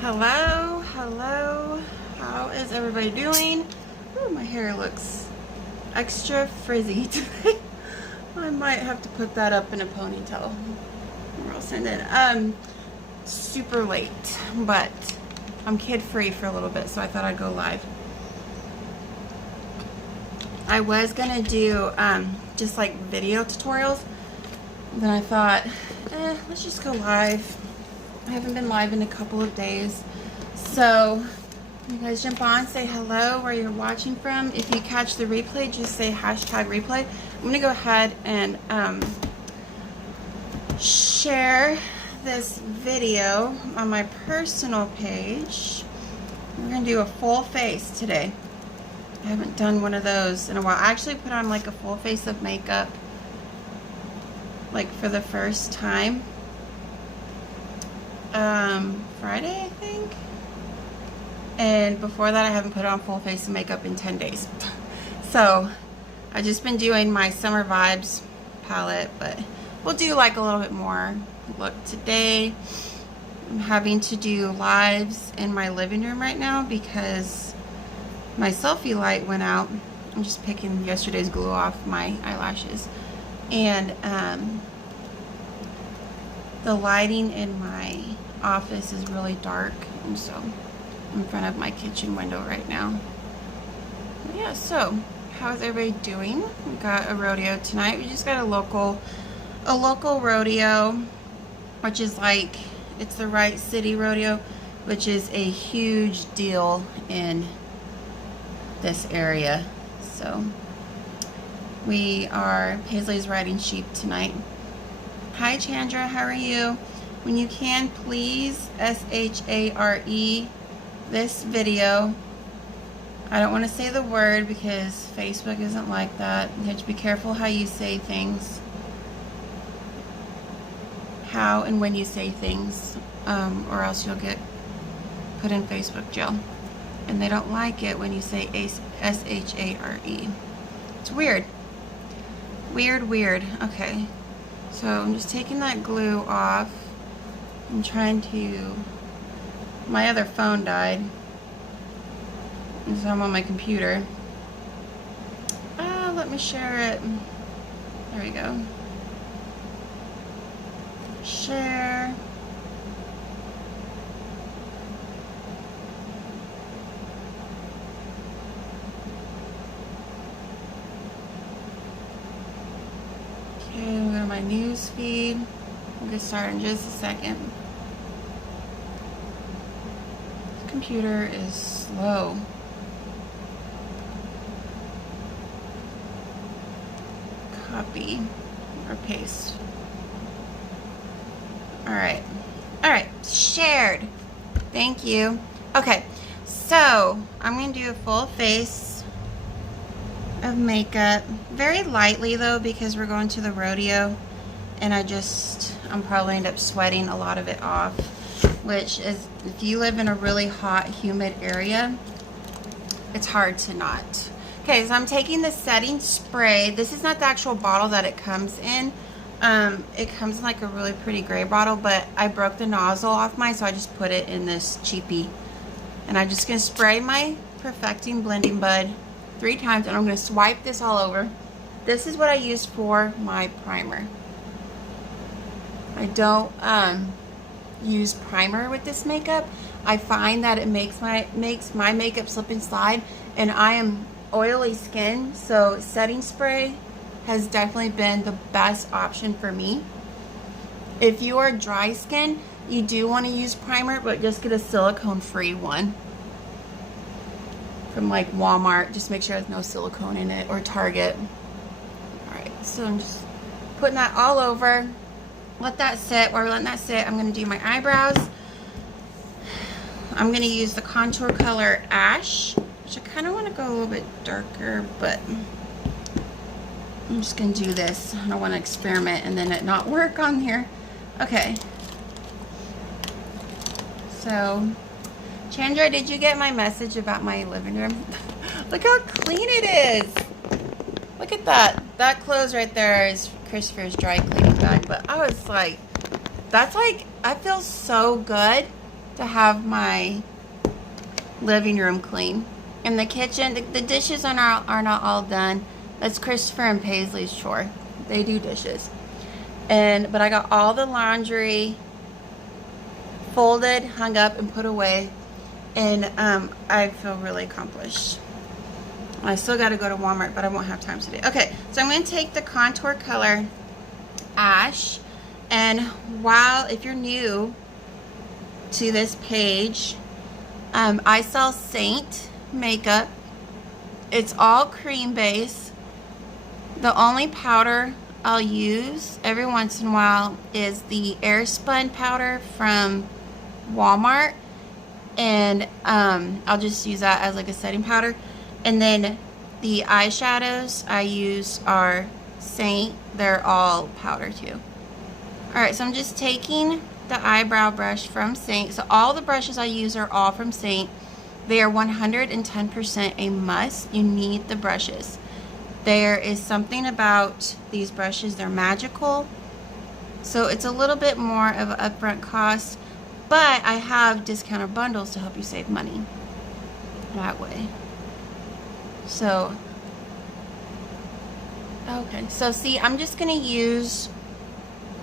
Hello, hello. How is everybody doing? Ooh, my hair looks extra frizzy today. I might have to put that up in a ponytail. Or I'll send it. Super late, but I'm kid-free for a little bit, so I thought I'd go live. I was gonna do just like video tutorials, then I thought, let's just go live. I haven't been live in a couple of days, so you guys jump on, say hello where you're watching from. If you catch the replay, just say #replay. I'm gonna go ahead and share this video on my personal page. We're gonna do a full face today. I haven't done one of those in a while. I actually put on like a full face of makeup like for the first time Friday, I think. And before that, I haven't put on full face of makeup in 10 days. So I've just been doing my Summer Vibes palette, but we'll do like a little bit more. Look, today I'm having to do lives in my living room right now because my selfie light went out. I'm just picking yesterday's glue off my eyelashes. And the lighting in my office is really dark, and so I'm in front of my kitchen window right now. But yeah, so how's everybody doing? We got a rodeo tonight. We just got a local rodeo, which is like, it's the Right City Rodeo, which is a huge deal in this area. So Paisley's riding sheep tonight. Hi Chandra, how are you? When you can, please share this video. I don't want to say the word because Facebook isn't like that. You have to be careful how you say things, how and when you say things, or else you'll get put in Facebook jail. And they don't like it when you say share. It's weird. Weird. Okay. So I'm just taking that glue off. I'm trying to, my other phone died, and so I'm on my computer. Let me share it. There we go. Share. Okay, we'll go to my news feed. We'll get started in just a second. This computer is slow. Copy or paste. Alright, shared. Thank you. Okay, so I'm going to do a full face of makeup. Very lightly though, because we're going to the rodeo, and I'm probably end up sweating a lot of it off, which is, if you live in a really hot, humid area, it's hard to not. Okay, so I'm taking the setting spray. This is not the actual bottle that it comes in. It comes in like a really pretty gray bottle, but I broke the nozzle off mine, so I just put it in this cheapie. And I'm just gonna spray my Perfecting Blending Bud 3 times, and I'm gonna swipe this all over. This is what I use for my primer. I don't use primer with this makeup. I find that it makes my makeup slip and slide, and I am oily skin, so setting spray has definitely been the best option for me. If you are dry skin, you do want to use primer, but just get a silicone free one from like Walmart. Just make sure there's no silicone in it, or Target. Alright, so I'm just putting that all over. Let that sit. While we're letting that sit, I'm going to do my eyebrows. I'm going to use the contour color Ash, which I kind of want to go a little bit darker, but I'm just going to do this. I don't want to experiment and then it not work on here. Okay. So, Chandra, did you get my message about my living room? Look how clean it is. Look at that. That clothes right there is Christopher's dry cleaning bag. But I was like, that's like, I feel so good to have my living room clean. In the kitchen, the dishes are not all done. That's Christopher and Paisley's chore. They do dishes. But I got all the laundry folded, hung up, and put away. And I feel really accomplished. I still got to go to Walmart, but I won't have time today. Okay, so I'm going to take the contour color Ash. And if you're new to this page, I sell Seint Makeup. It's all cream base. The only powder I'll use every once in a while is the Airspun powder from Walmart, and I'll just use that as like a setting powder. And then the eyeshadows I use are Seint. They're all powder too. Alright, so I'm just taking the eyebrow brush from Seint. So all the brushes I use are all from Seint. They are 110% a must. You need the brushes. There is something about these brushes, they're magical. So it's a little bit more of an upfront cost, but I have discounted bundles to help you save money that way. So, okay, so see, I'm just going to use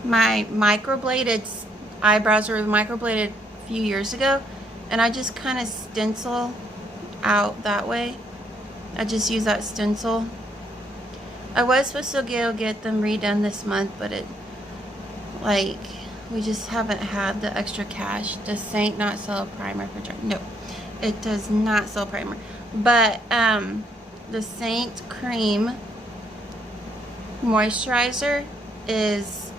my microbladed eyebrows, or microbladed a few years ago, and I just kind of stencil out that way. I just use that stencil. I was supposed to get them redone this month, but we just haven't had the extra cash. Does Seint not sell a primer for charge? No, it does not sell primer. But the Seint Cream Moisturizer is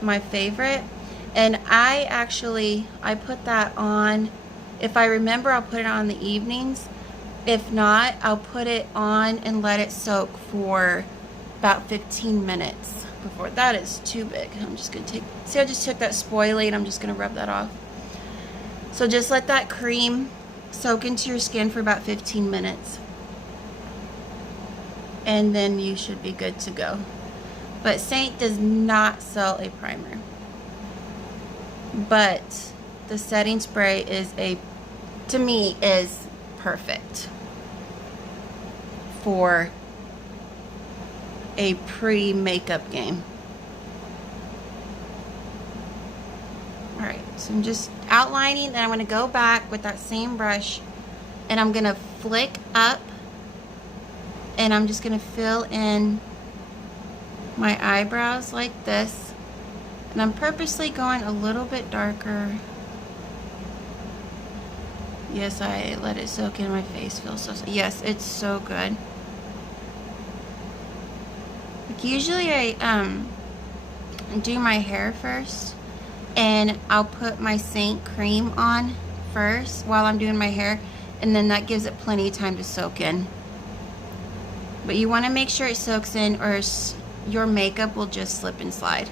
my favorite. And I put that on, if I remember, I'll put it on in the evenings. If not, I'll put it on and let it soak for about 15 minutes before. That is too big. I'm just going to see, I just took that spoilie and I'm just going to rub that off. So just let that cream soak into your skin for about 15 minutes. And then you should be good to go. But Seint does not sell a primer. But the setting spray to me, is perfect for a pre-makeup game. Alright, so I'm just outlining, then I'm going to go back with that same brush and I'm going to flick up, and I'm just going to fill in my eyebrows like this. And I'm purposely going a little bit darker. Yes, I let it soak in. My face feels so... Yes, it's so good. Like usually I do my hair first, and I'll put my Seint cream on first while I'm doing my hair, and then that gives it plenty of time to soak in. But you want to make sure it soaks in, or your makeup will just slip and slide.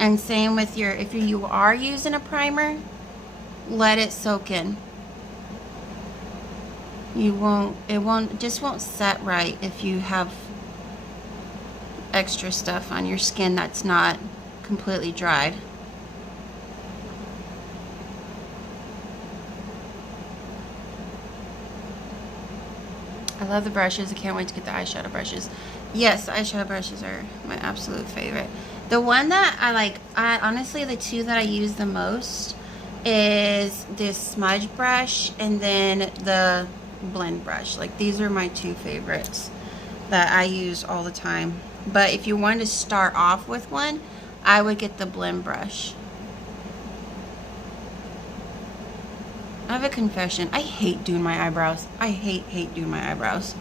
And same with if you are using a primer, let it soak in. It just won't set right if you have extra stuff on your skin that's not completely dried. I love the brushes. I can't wait to get the eyeshadow brushes. Yes, eyeshadow brushes are my absolute favorite. The one that honestly, the two that I use the most is this smudge brush and then the blend brush. Like, these are my two favorites that I use all the time. But if you wanted to start off with one, I would get the blend brush. I have a confession. I hate doing my eyebrows. I hate doing my eyebrows.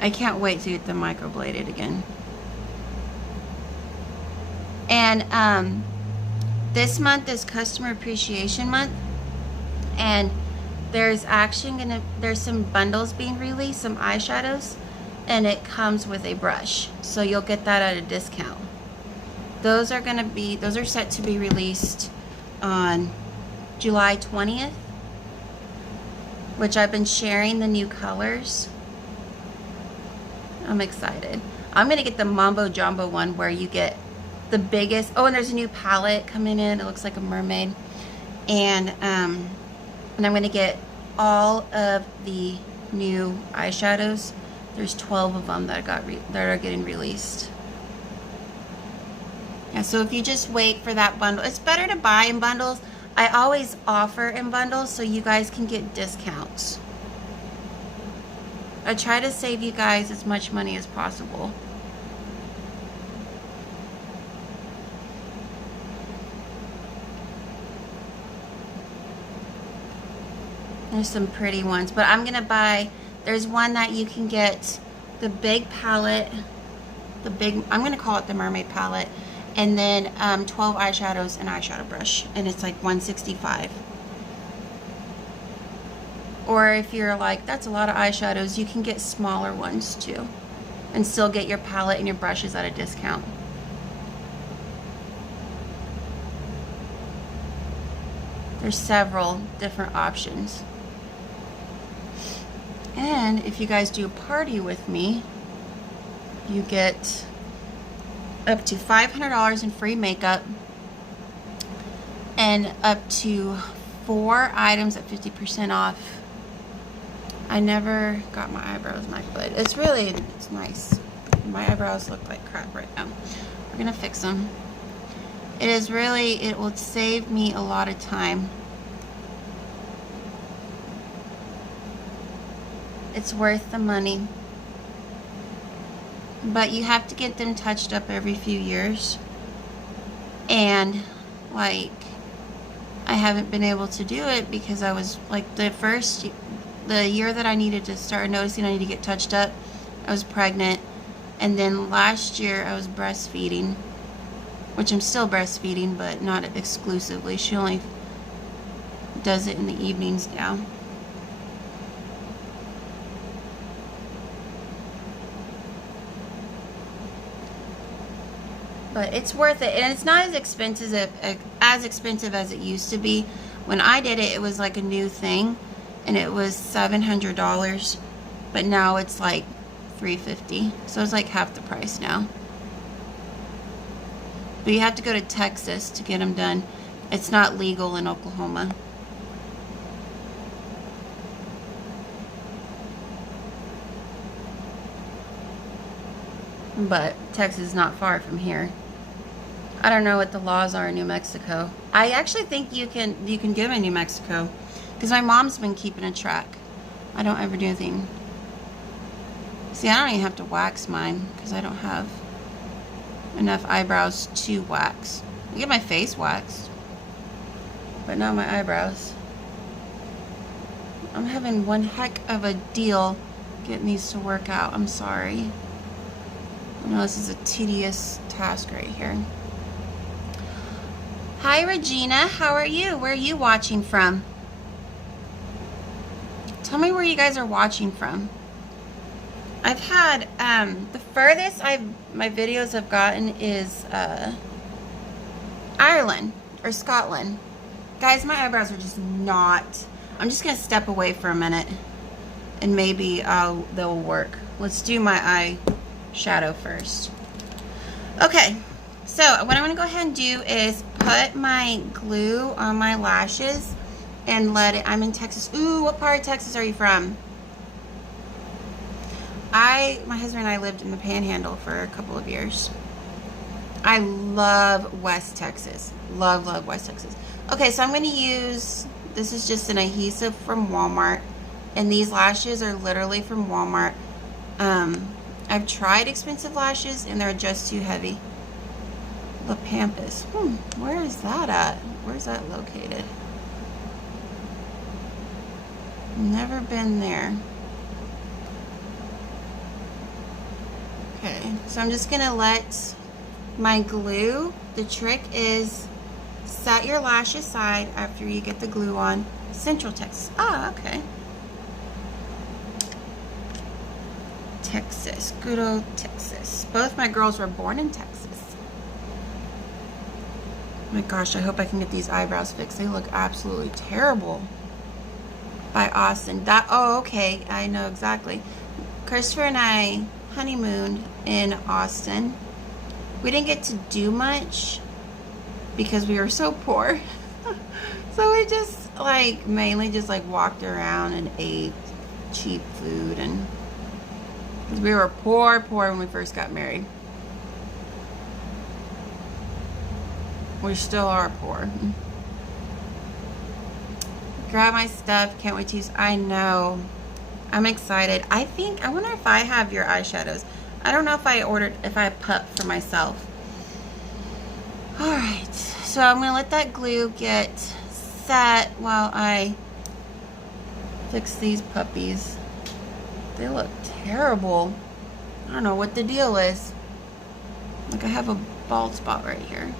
I can't wait to get them microbladed again. And this month is Customer Appreciation Month, and there's some bundles being released, some eyeshadows, and it comes with a brush, so you'll get that at a discount. Those are set to be released on July 20th, which I've been sharing the new colors. I'm excited. I'm gonna get the Mambo Jumbo one where you get the biggest. Oh, and there's a new palette coming in. It looks like a mermaid. And I'm going to get all of the new eyeshadows. There's 12 of them that are getting released. Yeah, so if you just wait for that bundle, it's better to buy in bundles. I always offer in bundles so you guys can get discounts. I try to save you guys as much money as possible. There's some pretty ones, but I'm gonna buy, there's one that you can get the big palette, I'm gonna call it the mermaid palette, and then 12 eyeshadows and eyeshadow brush, and it's like $165. Or if you're like, that's a lot of eyeshadows, you can get smaller ones too, and still get your palette and your brushes at a discount. There's several different options. And if you guys do a party with me, you get up to $500 in free makeup and up to 4 items at 50% off. I never got my eyebrows my foot. It's nice. My eyebrows look like crap right now. We're gonna fix them. It will save me a lot of time. It's worth the money. But you have to get them touched up every few years. And like, I haven't been able to do it because I was like the year that I needed to start noticing I need to get touched up, I was pregnant. And then last year I was breastfeeding, which I'm still breastfeeding, but not exclusively. She only does it in the evenings now. But it's worth it, and it's not as expensive as it used to be. When I did it, it was like a new thing, and it was $700, but now it's like $350. So it's like half the price now. But you have to go to Texas to get them done. It's not legal in Oklahoma. But Texas is not far from here. I don't know what the laws are in New Mexico. I actually think you can get them in New Mexico, because my mom's been keeping a track. I don't ever do anything. See, I don't even have to wax mine because I don't have enough eyebrows to wax. I get my face waxed, but not my eyebrows. I'm having one heck of a deal getting these to work out. I'm sorry. I know this is a tedious task right here. Hi Regina, how are you? Where are you watching from? Tell me where you guys are watching from. I've had, the furthest my videos have gotten is Ireland or Scotland. Guys, my eyebrows are just not, I'm just going to step away for a minute and maybe they'll work. Let's do my eye shadow first. Okay, so what I'm going to go ahead and do is put my glue on my lashes and let it, I'm in Texas. Ooh, what part of Texas are you from? My husband and I lived in the Panhandle for a couple of years. I love West Texas. Love, love West Texas. Okay, so I'm going to use, this is just an adhesive from Walmart, and these lashes are literally from Walmart. I've tried expensive lashes and they're just too heavy. La Pampas. Where is that at? Where's that located? Never been there. Okay, so I'm just gonna let my glue, the trick is set your lash aside after you get the glue on. Central Texas. Ah, okay. Texas, good old Texas. Both my girls were born in Texas. My gosh, I hope I can get these eyebrows fixed. They look absolutely terrible. By Austin. Oh, okay, I know exactly. Christopher and I honeymooned in Austin, we didn't get to do much because we were so poor. So we just like mainly just like walked around and ate cheap food, and because we were poor when we first got married. We still are poor. Grab my stuff. Can't wait to use. I know. I'm excited. I wonder if I have your eyeshadows. I don't know if I pup for myself. Alright. So I'm going to let that glue get set while I fix these puppies. They look terrible. I don't know what the deal is. Like I have a bald spot right here.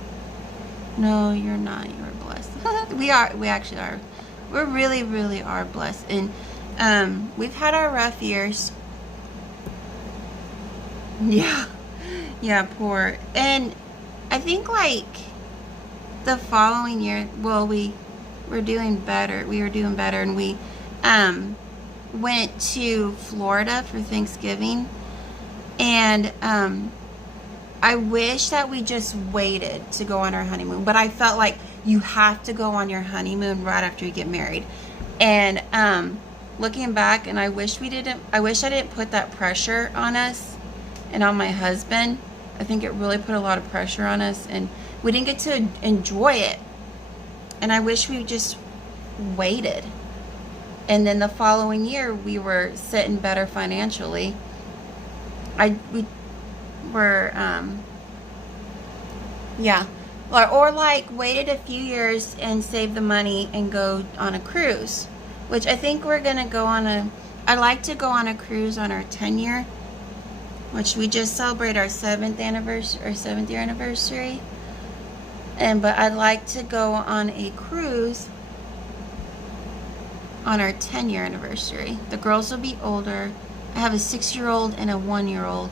No, you're not. You're blessed. We actually are. We really, really are blessed. And we've had our rough years. Yeah. Yeah, poor. And I think like the following year, well, we were doing better. We were doing better, and we went to Florida for Thanksgiving. And I wish that we just waited to go on our honeymoon, but I felt like you have to go on your honeymoon right after you get married. And looking back, and I wish I didn't put that pressure on us and on my husband. I think it really put a lot of pressure on us, and we didn't get to enjoy it. And I wish we just waited. And then the following year, we were sitting better financially. We were, yeah. Or like waited a few years and save the money and go on a cruise, which I think we're going to go on I'd like to go on a cruise on our 10-year, which we just celebrate our 7th year anniversary. But I'd like to go on a cruise on our 10-year anniversary. The girls will be older. I have a 6-year-old and a 1-year-old.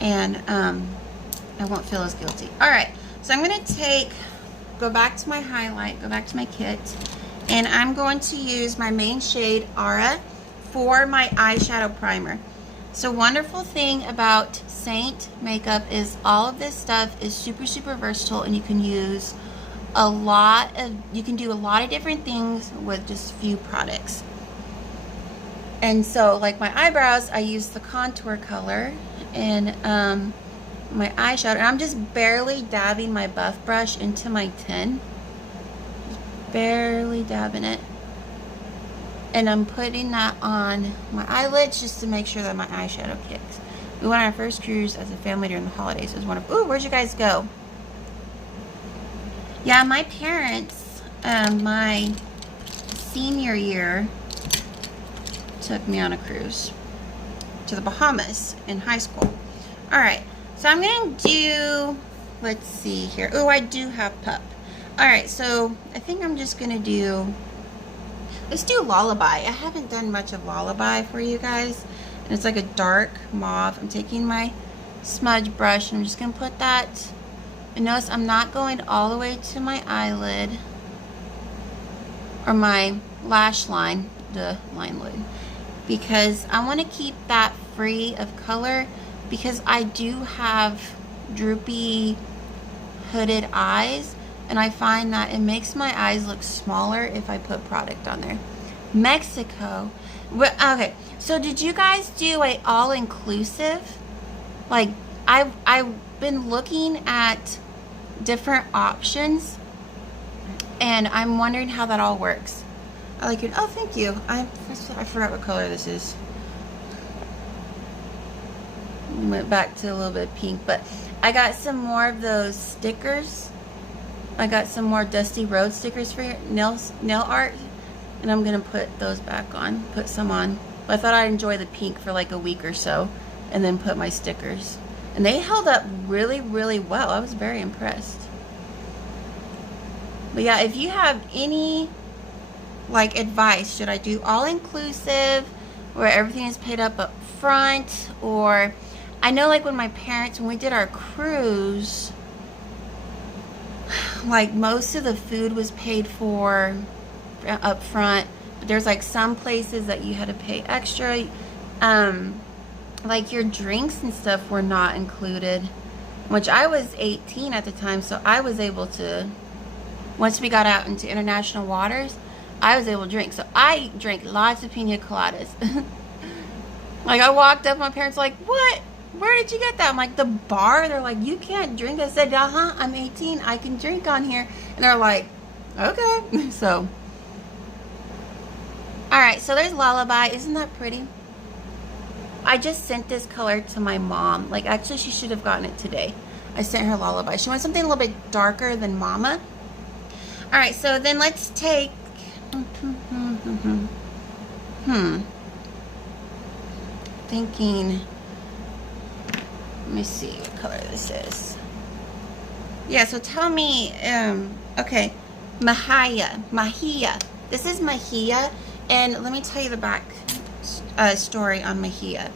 And I won't feel as guilty. Alright, so I'm going to go back to my highlight, go back to my kit, and I'm going to use my main shade, Aura, for my eyeshadow primer. So wonderful thing about Seint Makeup is all of this stuff is super, super versatile, and you can use you can do a lot of different things with just few products. And so like my eyebrows, I use the contour color, and my eyeshadow, and I'm just barely dabbing my buff brush into my tin. Just barely dabbing it. And I'm putting that on my eyelids just to make sure that my eyeshadow kicks. We went on our first cruise as a family during the holidays. It was wonderful. Ooh, where'd you guys go? Yeah, my parents, my senior year, took me on a cruise to the Bahamas in high school. Alright, so I'm going to do, let's see here. Oh, I do have pup. Alright, so I think I'm just going to let's do Lullaby. I haven't done much of Lullaby for you guys. And it's like a dark mauve. I'm taking my smudge brush and I'm just going to put that. And notice I'm not going all the way to my eyelid or my lash line, the line lid, because I want to keep that free of color, because I do have droopy hooded eyes, and I find that it makes my eyes look smaller if I put product on there. Mexico. Okay, so did you guys do a all-inclusive? Like, I've been looking at different options, and I'm wondering how that all works. I like it. Oh, thank you. I forgot what color this is. Went back to a little bit of pink, but I got some more of those stickers. I got some more Dusty Road stickers for your nail art, and I'm gonna put those back on. Put some on. But I thought I'd enjoy the pink for like a week or so, and then put my stickers. And they held up really, really well. I was very impressed. But yeah, if you have any like advice, should I do all inclusive where everything is paid up front, or I know like when we did our cruise, like most of the food was paid for up front, but there's like some places that you had to pay extra. Like your drinks and stuff were not included. which I was 18 at the time, so I was able to, once we got out into international waters, I was able to drink. So I drank lots of pina coladas. Like, I walked up, my parents were like, what? Where did you get that? I'm like, the bar? They're like, you can't drink. I said, I'm 18. I can drink on here. And they're like, okay. So, all right. So there's Lullaby. Isn't that pretty? I just sent this color to my mom. Like, actually, she should have gotten it today. I sent her Lullaby. She wants something a little bit darker than Mama. All right. So then let's take... Thinking... Let me see what color this is. Yeah, so tell me, okay, Mahia. This is Mahia, and let me tell you the back story on Mahia.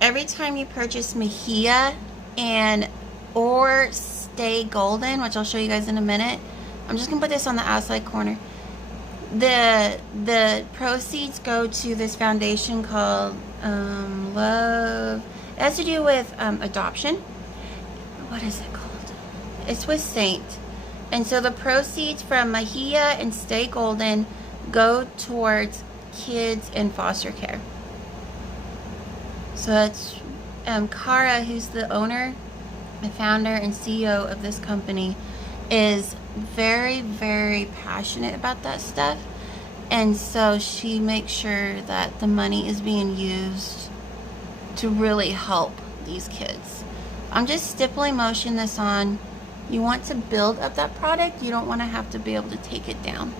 Every time you purchase Mahia or Stay Golden, which I'll show you guys in a minute, I'm just gonna put this on the outside corner. The proceeds go to this foundation called Love. It has to do with adoption. What is it called? It's with Seint. And so the proceeds from Mahia and Stay Golden go towards kids in foster care. So that's Cara, who's the owner, the founder, and CEO of this company, is very, very passionate about that stuff. And so she makes sure that the money is being used to really help these kids. I'm just stipple motion this on. You want to build up that product. You don't want to have to be able to take it down.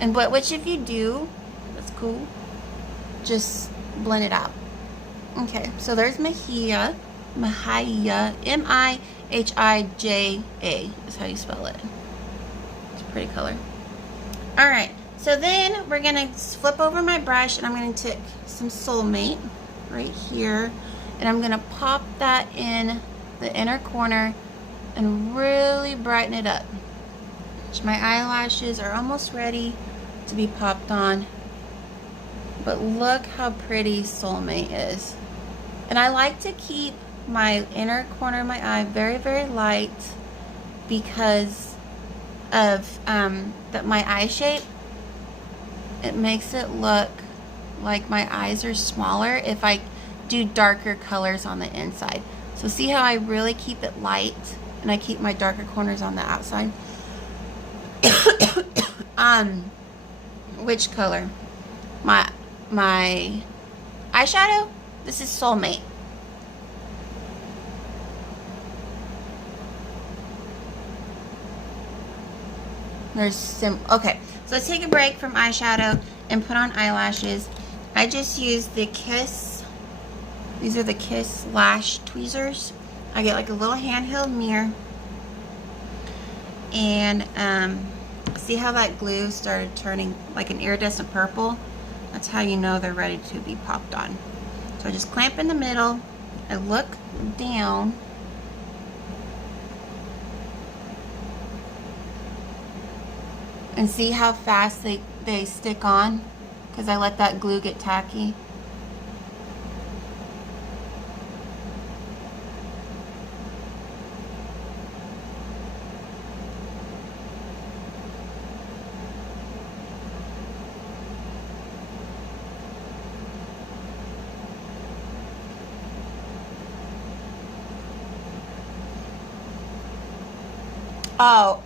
And which if you do, that's cool. Just blend it out. Okay, so there's Mahia. M-I-H-I-J-A is how you spell it. It's a pretty color. All right, so then we're gonna flip over my brush and I'm gonna take some Soulmate right here, and I'm gonna pop that in the inner corner and really brighten it up. My eyelashes are almost ready to be popped on, but look how pretty Soulmate is. And I like to keep my inner corner of my eye very, very light because of my eye shape. It makes it look like my eyes are smaller if I do darker colors on the inside. So see how I really keep it light and I keep my darker corners on the outside? Which color? My eyeshadow? This is Soulmate. Okay, so let's take a break from eyeshadow and put on eyelashes. I just use the Kiss. These are the Kiss lash tweezers. I get like a little handheld mirror. And see how that glue started turning like an iridescent purple? That's how you know they're ready to be popped on. So I just clamp in the middle. I look down. And see how fast they stick on? Because I let that glue get tacky. Oh,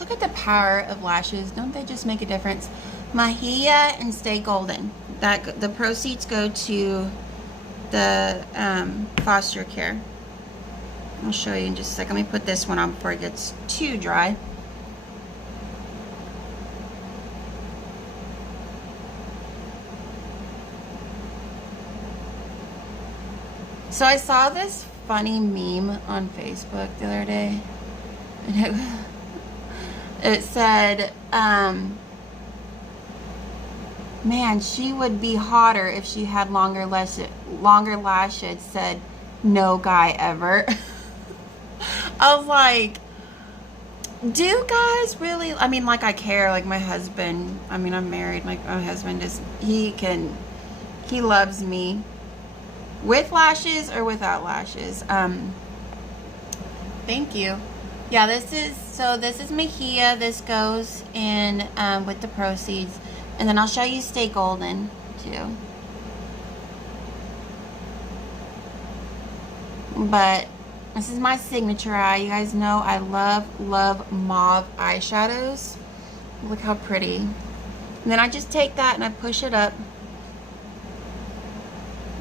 look at the power of lashes. Don't they just make a difference? Mahia and Stay Golden. The proceeds go to the foster care. I'll show you in just a second. Let me put this one on before it gets too dry. So I saw this funny meme on Facebook the other day. And it said, man, she would be hotter if she had longer lashes, said no guy ever. I was like, do guys really, I mean, like I care, like my husband, I mean, I'm married, like my husband is, he loves me. with lashes or without lashes. Thank you. Yeah, this is Mejia. This goes in with the proceeds. And then I'll show you Stay Golden too. But this is my signature eye. You guys know I love mauve eyeshadows. Look how pretty. And then I just take that and I push it up.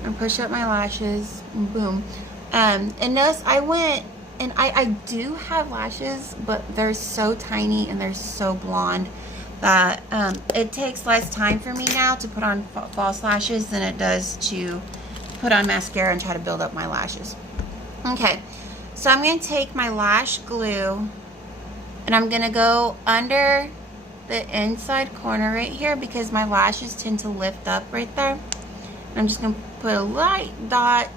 And push up my lashes. And boom. And notice I went, and I do have lashes, but they're so tiny and they're so blonde that it takes less time for me now to put on false lashes than it does to put on mascara and try to build up my lashes. Okay, so I'm going to take my lash glue and I'm going to go under the inside corner right here because my lashes tend to lift up right there. And I'm just going to put a light dot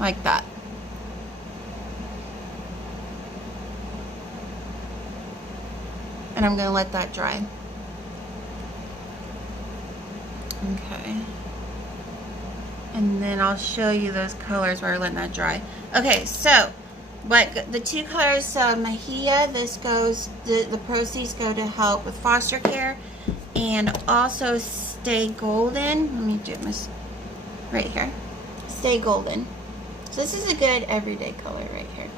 like that. And I'm going to let that dry. Okay. And then I'll show you those colors while we're letting that dry. Okay, so but the two colors, so Mejia, this goes, the proceeds go to help with foster care, and also Stay Golden. Let me do this right here. Stay Golden. So this is a good everyday color right here.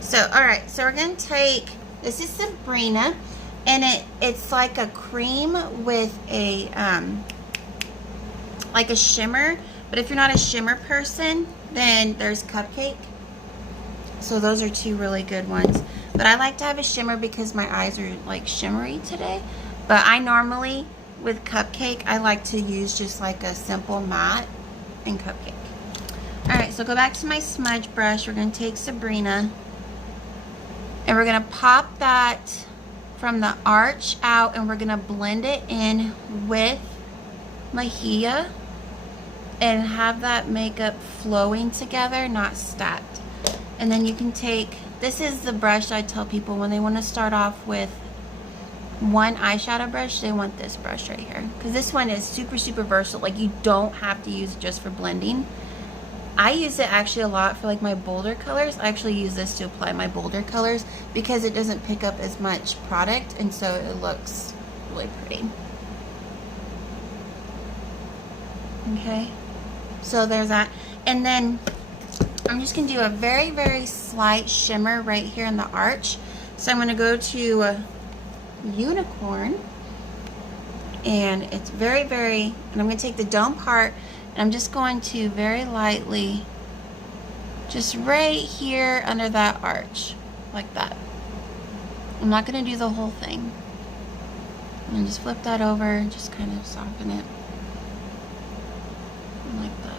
So, alright, so we're going to take, this is Sabrina, and it's like a cream with a, like a shimmer. But if you're not a shimmer person, then there's Cupcake. So those are two really good ones. But I like to have a shimmer because my eyes are like shimmery today. But I normally, with Cupcake, I like to use just like a simple matte and Cupcake. Alright, so go back to my smudge brush. We're going to take Sabrina. And we're going to pop that from the arch out. And we're going to blend it in with Mejia. And have that makeup flowing together, not stacked. And then you can take, this is the brush I tell people when they want to start off with one eyeshadow brush, they want this brush right here. Because this one is super, super versatile. Like, you don't have to use it just for blending. I use it actually a lot for like my bolder colors. I actually use this to apply my bolder colors because it doesn't pick up as much product, and so it looks really pretty. Okay. So there's that. And then I'm just going to do a very, very slight shimmer right here in the arch. So I'm going to go to Unicorn. And it's very, very, and I'm going to take the dome part and I'm just going to very lightly, just right here under that arch, like that. I'm not going to do the whole thing. And just flip that over and just kind of soften it. Like that.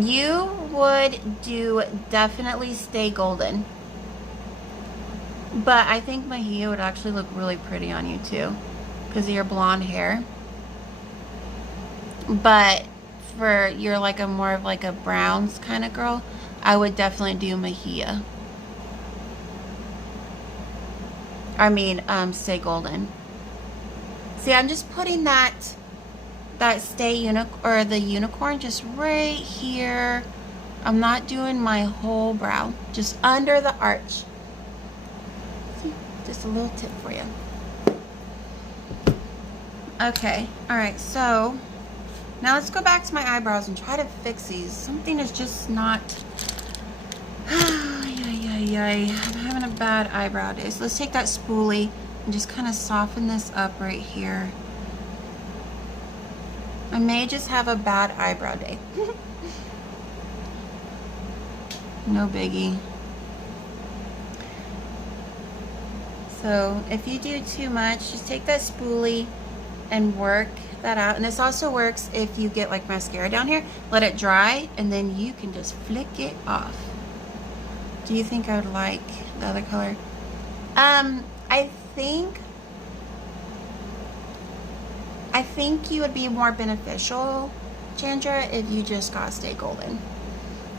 You would do definitely Stay Golden. But I think Mejia would actually look really pretty on you too, because of your blonde hair. But for you're like a more of like a browns kind of girl, I would definitely do Mejia. I mean, Stay Golden. See, I'm just putting that the unicorn just right here. I'm not doing my whole brow, just under the arch. See, just a little tip for you. Okay, all right. So now let's go back to my eyebrows and try to fix these. Something is just not. I'm having a bad eyebrow day. So let's take that spoolie and just kind of soften this up right here. I may just have a bad eyebrow day. No biggie. So if you do too much, just take that spoolie and work that out. And this also works if you get like mascara down here. Let it dry and then you can just flick it off. Do you think I would like the other color? I think you would be more beneficial, Chandra, if you just got Stay Golden.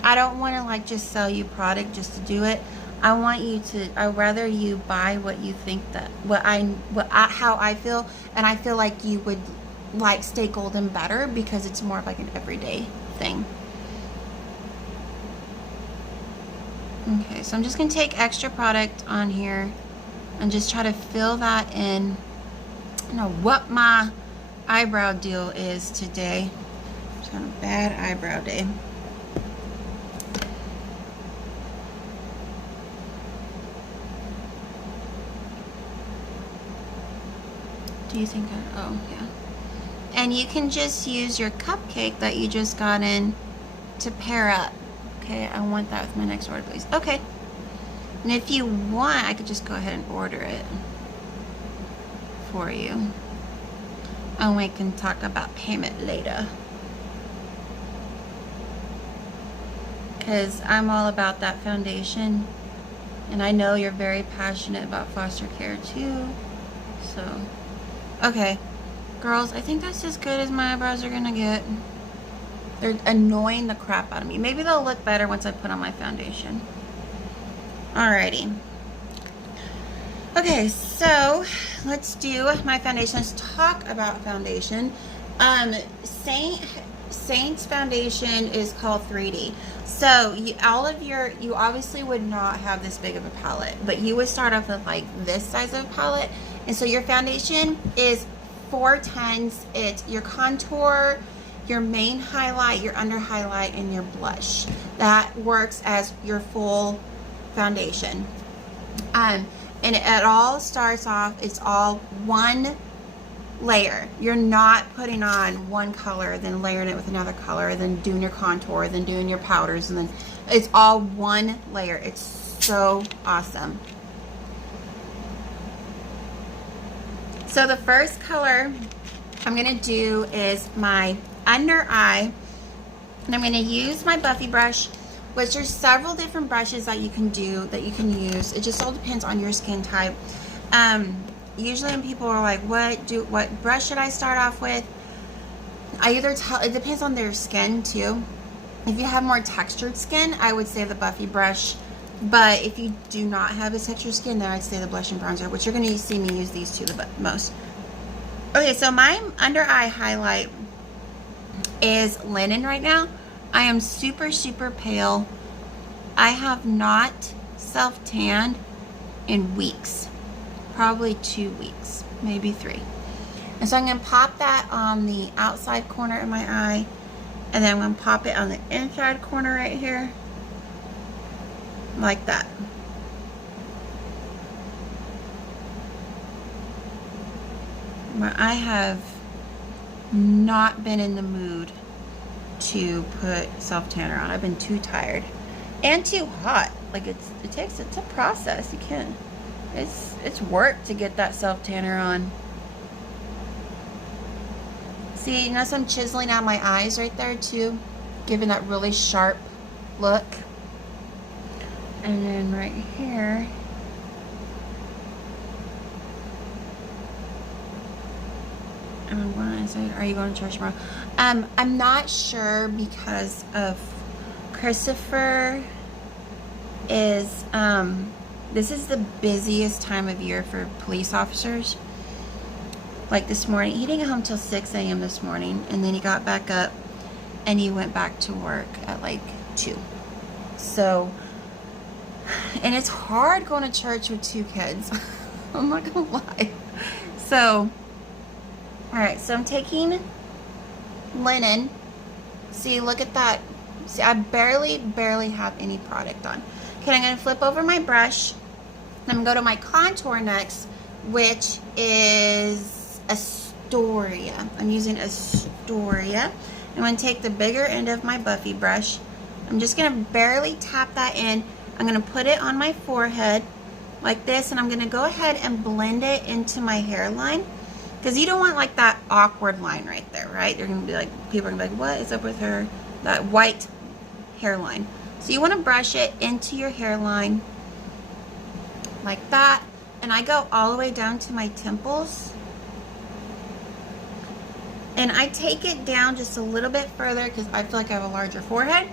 I don't want to like just sell you product just to do it. I want you to, I'd rather you buy what you think that, how I feel, and I feel like you would like Stay Golden better because it's more of like an everyday thing. Okay, so I'm just going to take extra product on here and just try to fill that in. I don't know what my eyebrow deal is today. It's kind of a bad eyebrow day. Do you think oh yeah. And you can just use your cupcake that you just got in to pair up. Okay, I want that with my next order, please. Okay. And if you want, I could just go ahead and order it for you. And we can talk about payment later. Because I'm all about that foundation. And I know you're very passionate about foster care too. So, okay. Girls, I think that's as good as my eyebrows are gonna get. They're annoying the crap out of me. Maybe they'll look better once I put on my foundation. Alrighty. Okay, so let's do my foundation. Let's talk about foundation. Seint's foundation is called 3D. So you obviously would not have this big of a palette, but you would start off with like this size of a palette. And so your foundation is 4/10. It's your contour, your main highlight, your under highlight, and your blush. That works as your full foundation. And it all starts off, it's all one layer. You're not putting on one color, then layering it with another color, then doing your contour, then doing your powders, and then it's all one layer. It's so awesome. So the first color I'm gonna do is my under eye, and I'm gonna use my Buffy brush, which there's several different brushes that you can use. It just all depends on your skin type. Usually when people are like, what brush should I start off with? It depends on their skin too. If you have more textured skin, I would say the Buffy brush. But if you do not have a textured skin, then I'd say the blush and bronzer, which you're going to see me use these two the most. Okay, so my under eye highlight is Linen right now. I am super, super pale. I have not self-tanned in weeks. Probably 2 weeks, maybe 3. And so I'm going to pop that on the outside corner of my eye. And then I'm going to pop it on the inside corner right here. Like that. I have not been in the mood to put self-tanner on. I've been too tired and too hot. Like it's a process. You can't, it's work to get that self-tanner on. See, you notice I'm chiseling out my eyes right there too, giving that really sharp look. And then right here, are you going to church tomorrow? I'm not sure because of Christopher is, this is the busiest time of year for police officers. Like this morning, he didn't get home till 6 a.m. this morning, and then he got back up and he went back to work at like 2. So, and it's hard going to church with 2 kids. I'm not gonna lie. So, alright, so I'm taking Linen. See, look at that. See, I barely have any product on. Okay, I'm gonna flip over my brush. I'm gonna go to my contour next, which is Astoria. I'm using Astoria. I'm gonna take the bigger end of my Buffy brush. I'm just gonna barely tap that in. I'm going to put it on my forehead like this, and I'm going to go ahead and blend it into my hairline, because you don't want like that awkward line right there, right? You're going to be like, people are going to be like, what is up with her? That white hairline. So you want to brush it into your hairline like that, and I go all the way down to my temples, and I take it down just a little bit further because I feel like I have a larger forehead.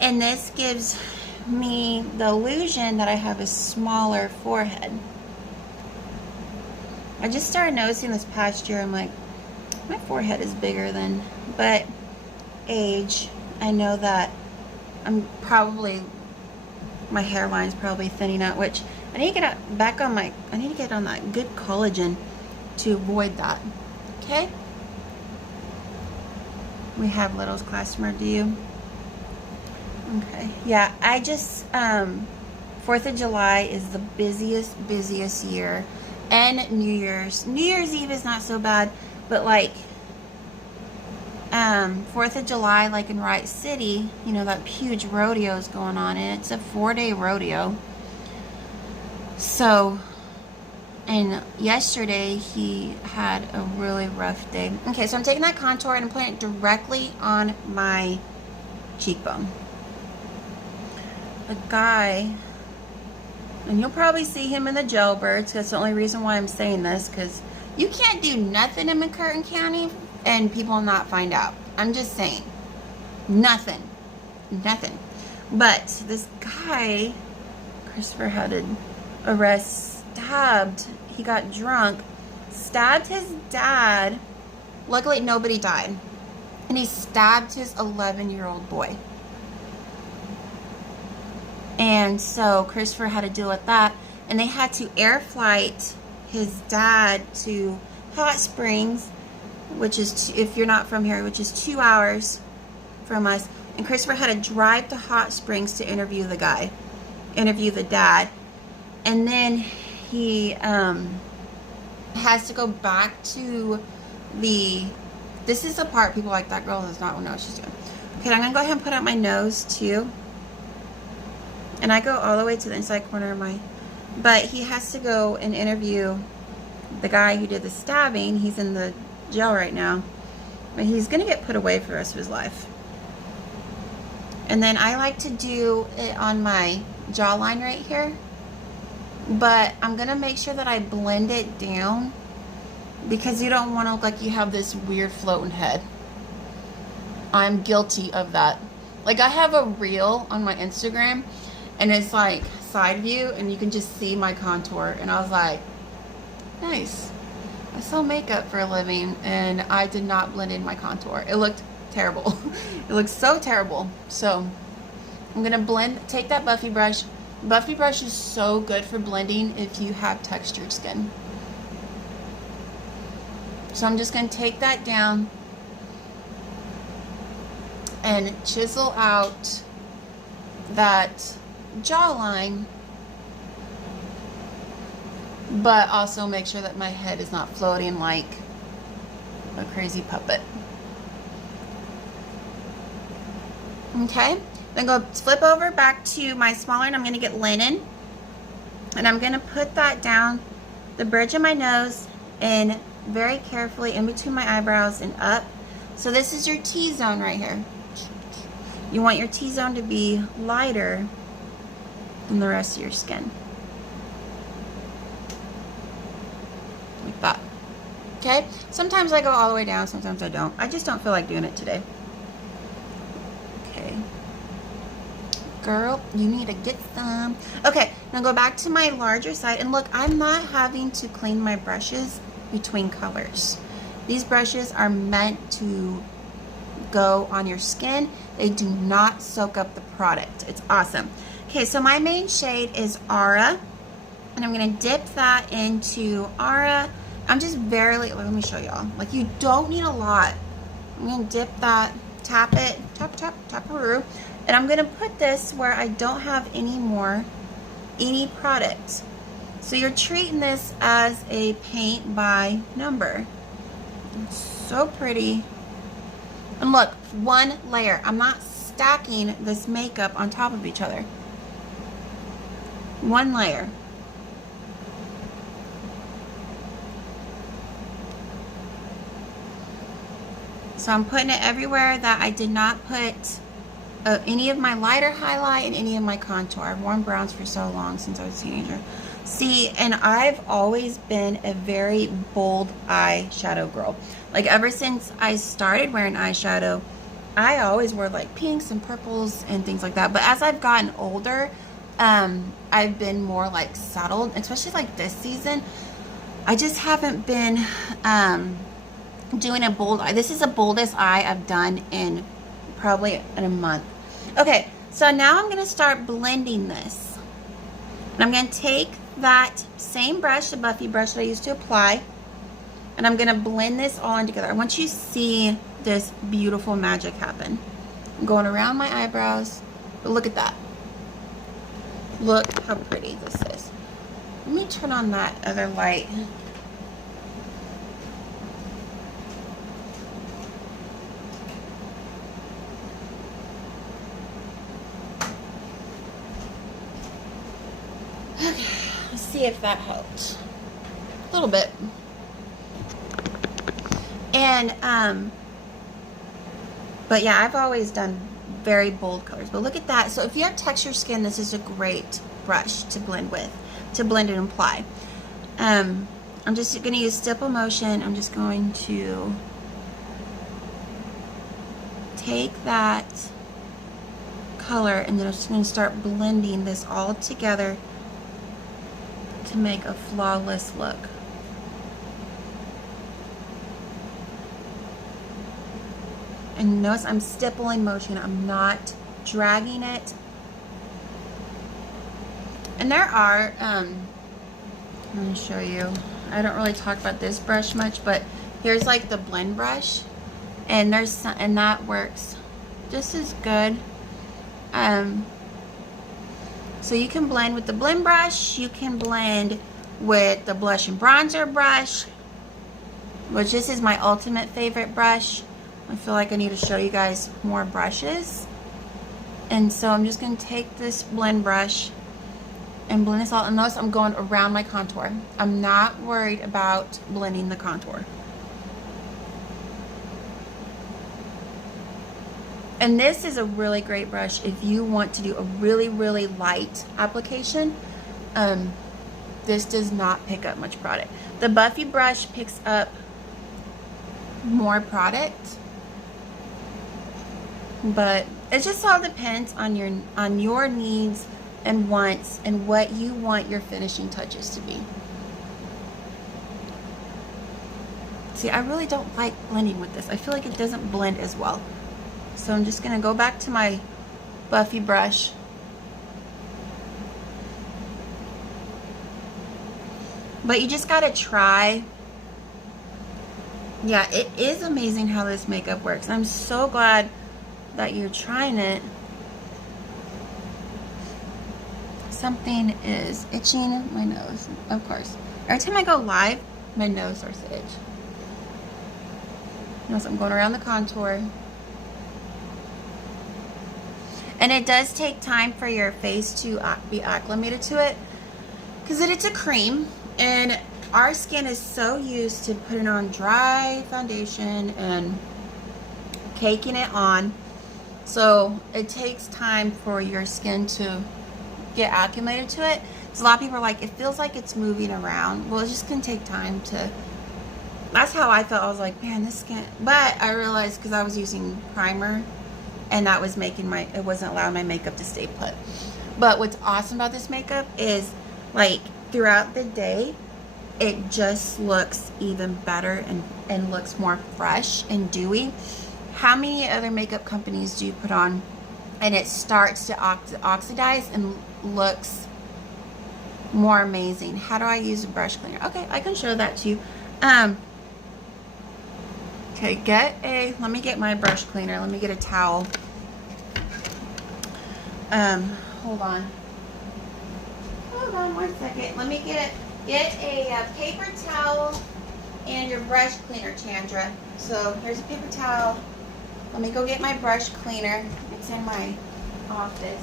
And this gives me the illusion that I have a smaller forehead. I just started noticing this past year, I'm like, my forehead is bigger than, but age, I know that I'm probably, my hairline's probably thinning out, which I need to get back on my, I need to get on that good collagen to avoid that. Okay? We have Little's customer, do you? Okay. Yeah, I just, 4th of July is the busiest year. And New Year's. New Year's Eve is not so bad, but like, 4th of July, like in Wright City, you know, that huge rodeo is going on, and it's a 4-day rodeo. So, and yesterday he had a really rough day. Okay, so I'm taking that contour and I'm putting it directly on my cheekbone. A guy, and you'll probably see him in the jailbirds, that's the only reason why I'm saying this, because you can't do nothing in McCurtain County and people not find out. I'm just saying. Nothing. But this guy, Christopher had an arrest, stabbed, he got drunk, stabbed his dad. Luckily nobody died. And he stabbed his 11-year-old boy. And so Christopher had to deal with that. And they had to air flight his dad to Hot Springs, which is, if you're not from here, which is 2 hours from us. And Christopher had to drive to Hot Springs to interview the dad. And then he has to go back to this is the part people like, that girl does not know what she's doing. Okay, I'm going to go ahead and put up my nose too. And I go all the way to the inside corner of my, but he has to go and interview the guy who did the stabbing. He's in the jail right now, but he's going to get put away for the rest of his life. And then I like to do it on my jawline right here, but I'm going to make sure that I blend it down because you don't want to look like you have this weird floating head. I'm guilty of that. Like, I have a reel on my Instagram and it's like side view and you can just see my contour, and I was like, nice. I sell makeup for a living and I did not blend in my contour. It looked terrible. It looked so terrible. So I'm gonna take that Buffy brush. Buffy brush is so good for blending if you have textured skin. So I'm just gonna take that down and chisel out that jawline, but also make sure that my head is not floating like a crazy puppet. Okay, then go flip over back to my smaller, and I'm going to get linen, and I'm going to put that down the bridge of my nose and very carefully in between my eyebrows and up. So this is your T-zone right here. You want your T-zone to be lighter than the rest of your skin. Like that. Okay? Sometimes I go all the way down, sometimes I don't. I just don't feel like doing it today. Okay. Girl, you need to get some. Okay, now go back to my larger side, and look, I'm not having to clean my brushes between colors. These brushes are meant to go on your skin. They do not soak up the product. It's awesome. Okay, so my main shade is Aura, and I'm gonna dip that into Aura. I'm just barely, let me show y'all. Like, you don't need a lot. I'm gonna dip that, tap it, tap-a-roo, and I'm gonna put this where I don't have any product. So you're treating this as a paint by number. It's so pretty. And look, one layer. I'm not stacking this makeup on top of each other. One layer. So I'm putting it everywhere that I did not put any of my lighter highlight and any of my contour. I've worn browns for so long since I was a teenager. See, and I've always been a very bold eyeshadow girl. Like, ever since I started wearing eyeshadow, I always wear like pinks and purples and things like that. But as I've gotten older, I've been more like settled, especially like this season. I just haven't been doing a bold eye. This is the boldest eye I've done in probably in a month. Okay, so now I'm going to start blending this. And I'm going to take that same brush, the Buffy brush that I used to apply, and I'm going to blend this all in together. I want you to see this beautiful magic happen. I'm going around my eyebrows, but look at that. Look how pretty this is. Let me turn on that other light. Okay, let's see if that helped. A little bit. And, but yeah, I've always done very bold colors. But look at that. So if you have texture skin, this is a great brush to blend with, to blend and apply. I'm just going to use stipple motion. I'm just going to take that color and then I'm just going to start blending this all together to make a flawless look. And notice I'm stippling motion. I'm not dragging it. And there are, let me show you. I don't really talk about this brush much, but here's like the blend brush, and there's some, and that works just as good. So you can blend with the blend brush. You can blend with the blush and bronzer brush, which this is my ultimate favorite brush. I feel like I need to show you guys more brushes. And so I'm just going to take this blend brush and blend this all. And notice I'm going around my contour. I'm not worried about blending the contour. And this is a really great brush if you want to do a really, really light application. This does not pick up much product. The Buffy brush picks up more product, but it just all depends on your needs and wants and what you want your finishing touches to be. See, I really don't like blending with this. I feel like it doesn't blend as well. So I'm just gonna go back to my Buffy brush. But you just gotta try. Yeah, it is amazing how this makeup works. I'm so glad that you're trying it. Something is itching my nose, of course. Every time I go live, my nose starts to itch. Notice I'm going around the contour. And it does take time for your face to be acclimated to it, because it's a cream, and our skin is so used to putting on dry foundation and caking it on. So it takes time for your skin to get acclimated to it. So a lot of people are like, it feels like it's moving around. Well, it's just gonna take time to. That's how I felt. I was like, man, this skin. But I realized because I was using primer, and that was making it wasn't allowing my makeup to stay put. But what's awesome about this makeup is, like, throughout the day, it just looks even better and looks more fresh and dewy. How many other makeup companies do you put on and it starts to oxidize and looks more amazing? How do I use a brush cleaner? Okay, I can show that to you. Okay, let me get my brush cleaner. Let me get a towel. Hold on. Hold on 1 second. Let me get a paper towel and your brush cleaner, Chandra. So here's a paper towel. Let me go get my brush cleaner. It's in my office.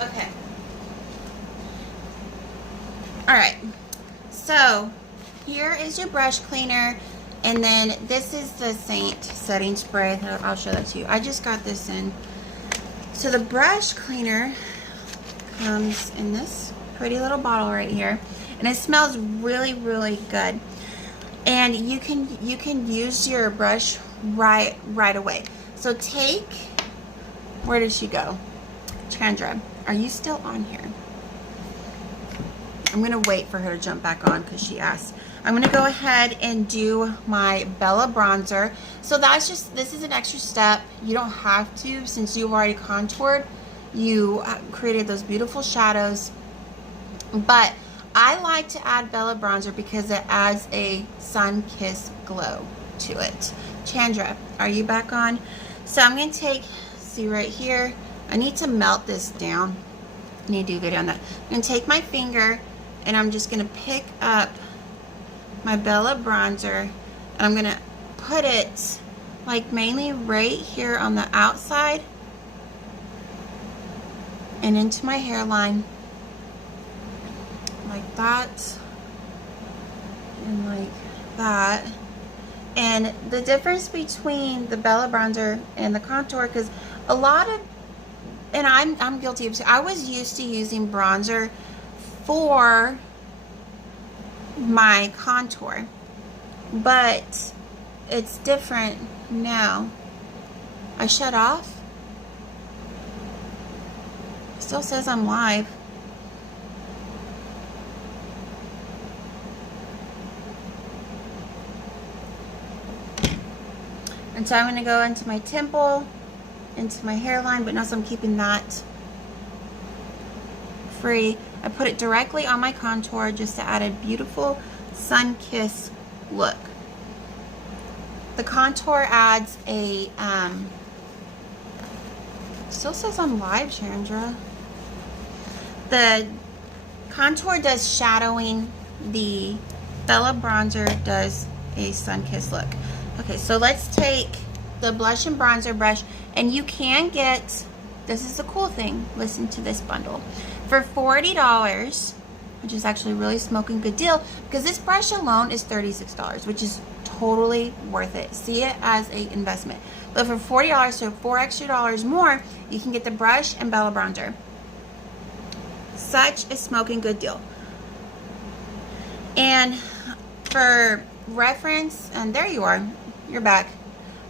Okay. All right. So here is your brush cleaner. And then this is the Seint setting spray. I'll show that to you. I just got this in. So the brush cleaner comes in this pretty little bottle right here, and it smells really, really good. And you can use your brush right away. So take, where did she go? Chandra, are you still on here? I'm gonna wait for her to jump back on because she asked. I'm gonna go ahead and do my Bella bronzer. So that's just, this is an extra step. You don't have to, since you've already contoured. You created those beautiful shadows. But I like to add Bella bronzer because it adds a sun-kissed glow to it. Chandra, are you back on? So I'm gonna take, see right here, I need to melt this down. I need to do a video on that. I'm gonna take my finger and I'm just gonna pick up my Bella bronzer, and I'm gonna put it like mainly right here on the outside and into my hairline, like that and like that. And the difference between the Bella bronzer and the contour, because a lot of, and I'm guilty of, I was used to using bronzer for my contour, but it's different now. I shut off. It still says I'm live. And so I'm going to go into my temple, into my hairline, but notice I'm keeping that free. I put it directly on my contour just to add a beautiful sun-kissed look. The contour adds a, still says I'm live, Chandra. The contour does shadowing. The Bella bronzer does a sun-kissed look. Okay, so let's take the blush and bronzer brush, and you can get, this is the cool thing, listen to this bundle. For $40, which is actually a really smoking good deal, because this brush alone is $36, which is totally worth it. See it as an investment. But for $40, so $4 extra more, you can get the brush and Bella bronzer. Such a smoking good deal. And for reference, and there you are, you're back.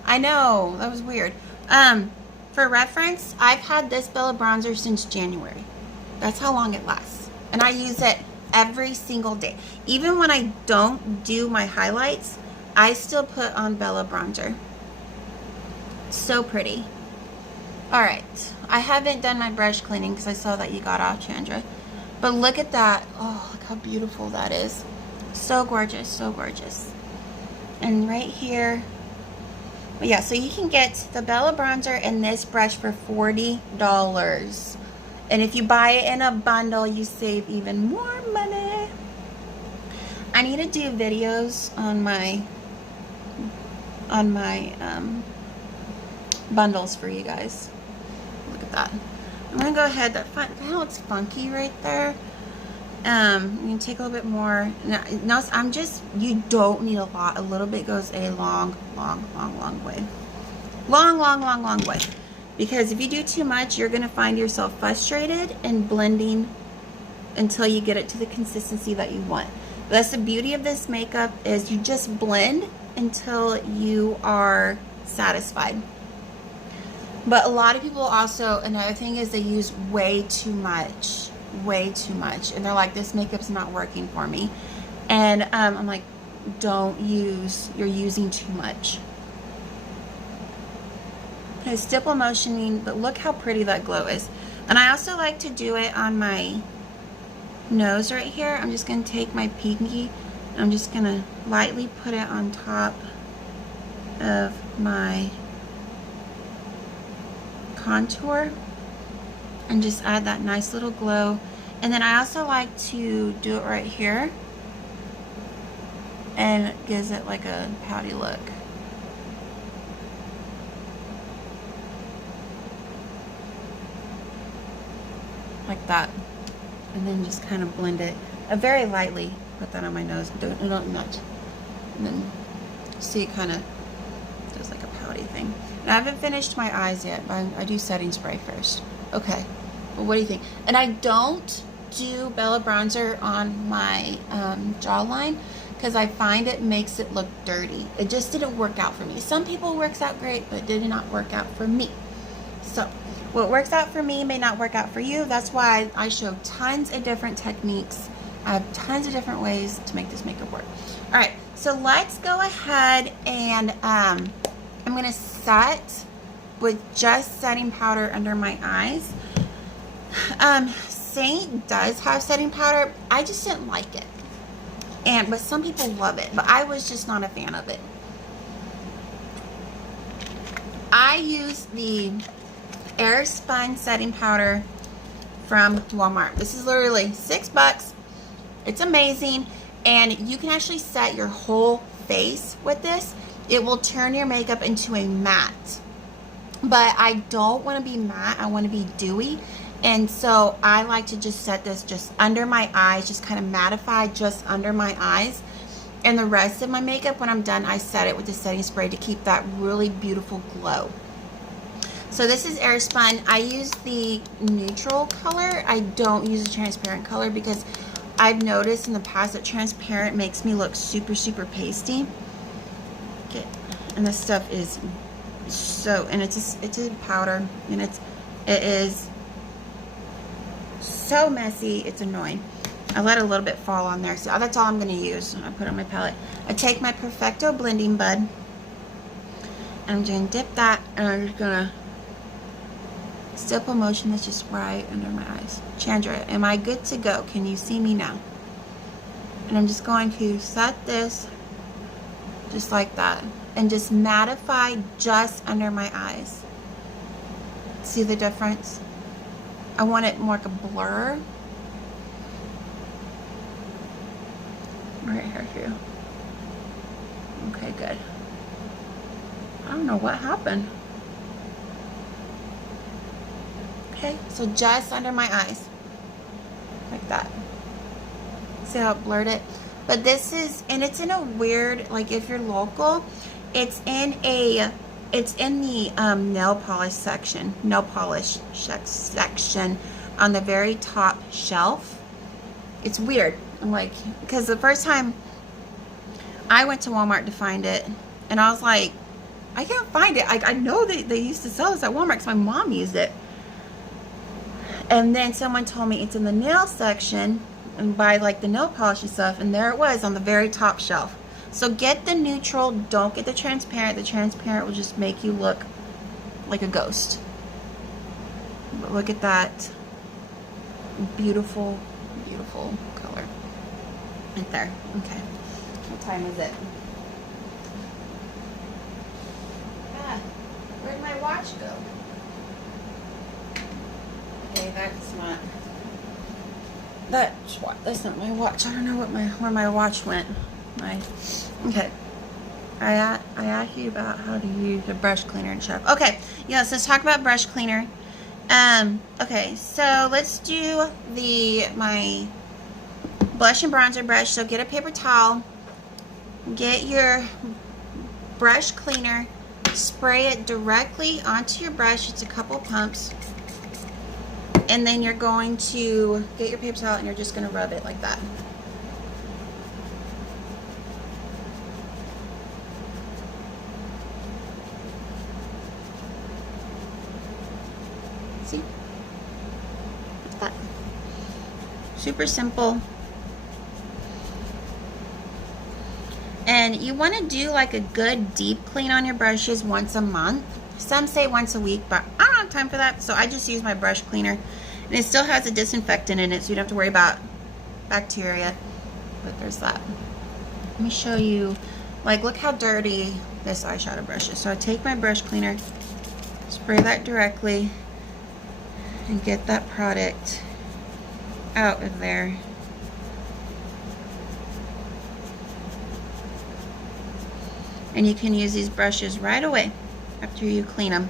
I know, that was weird. For reference, I've had this Bella bronzer since January. That's how long it lasts. And I use it every single day. Even when I don't do my highlights, I still put on Bella bronzer. So pretty. Alright, I haven't done my brush cleaning because I saw that you got off, Chandra. But look at that. Oh, look how beautiful that is. So gorgeous, so gorgeous. And right here, but yeah, so you can get the Bella bronzer and this brush for $40. And if you buy it in a bundle, you save even more money. I need to do videos on my bundles for you guys. Look at that. I'm gonna go ahead. That looks funky right there. You can take a little bit more. No, I'm just, you don't need a lot. A little bit goes a long way. Long way. Because if you do too much, you're going to find yourself frustrated and blending until you get it to the consistency that you want. But that's the beauty of this makeup, is you just blend until you are satisfied. But a lot of people also, another thing is they use way too much. And they're like, this makeup's not working for me. And I'm like, don't use, you're using too much. Okay, stipple motioning, but look how pretty that glow is. And I also like to do it on my nose right here. I'm just going to take my pinky, and I'm just going to lightly put it on top of my contour and just add that nice little glow. And then I also like to do it right here, and it gives it like a pouty look. Like that. And then just kind of blend it very lightly. Put that on my nose, don't much. And then See, it kind of does like a pouty thing. And I haven't finished my eyes yet, but I do setting spray first. Okay, well, what do you think? And I don't do Bella bronzer on my jawline because I find it makes it look dirty. It just didn't work out for me. Some people it works out great, but it did not work out for me. So what works out for me may not work out for you. That's why I show tons of different techniques. I have tons of different ways to make this makeup work. All right, so let's go ahead and I'm gonna set with just setting powder under my eyes. Seint does have setting powder. I just didn't like it. But some people love it, but I was just not a fan of it. I use the Airspun setting powder from Walmart. This is literally $6. It's amazing, and you can actually set your whole face with this. It will turn your makeup into a matte, but I don't want to be matte. I want to be dewy, and so I like to just set this just under my eyes, just kind of mattify just under my eyes, and the rest of my makeup, when I'm done, I set it with the setting spray to keep that really beautiful glow. So this is Airspun. I use the neutral color. I don't use a transparent color because I've noticed in the past that transparent makes me look super, super pasty. Okay. And this stuff is so, and it's a powder, and it is so messy, it's annoying. I let a little bit fall on there, so that's all I'm going to use. I put it on my palette. I take my Perfecto blending bud, and I'm going to dip that, and I'm just going to stipple motion this just right under my eyes. Chandra, am I good to go? Can you see me now? And I'm just going to set this just like that, and just mattify just under my eyes. See the difference? I want it more like a blur. Right here too. Okay, good. I don't know what happened. Okay, so just under my eyes. Like that. See how it blurred it? But this is, and it's in a weird, like if you're local, it's in the nail polish section, section on the very top shelf. It's weird. I'm like, because the first time I went to Walmart to find it, and I was like, I can't find it. I know they used to sell this at Walmart because my mom used it. And then someone told me it's in the nail section and buy like the nail polish and stuff, and there it was on the very top shelf. So get the neutral, don't get the transparent. The transparent will just make you look like a ghost. But look at that beautiful, beautiful color right there. Okay, what time is it? Ah, where'd my watch go? Okay, that's not my watch. I don't know where my watch went. Okay. I asked you about how to use a brush cleaner and stuff. Okay, yes, let's talk about brush cleaner. Okay, so let's do my blush and bronzer brush. So get a paper towel, get your brush cleaner, spray it directly onto your brush. It's a couple pumps. And then you're going to get your paper towel and you're just going to rub it like that. See? Like that. Super simple. And you want to do like a good deep clean on your brushes once a month. Some say once a week, but I don't have time for that, so I just use my brush cleaner. And it still has a disinfectant in it, so you don't have to worry about bacteria. But there's that. Let me show you, like, look how dirty this eyeshadow brush is. So I take my brush cleaner, spray that directly, and get that product out of there. And you can use these brushes right away after you clean them.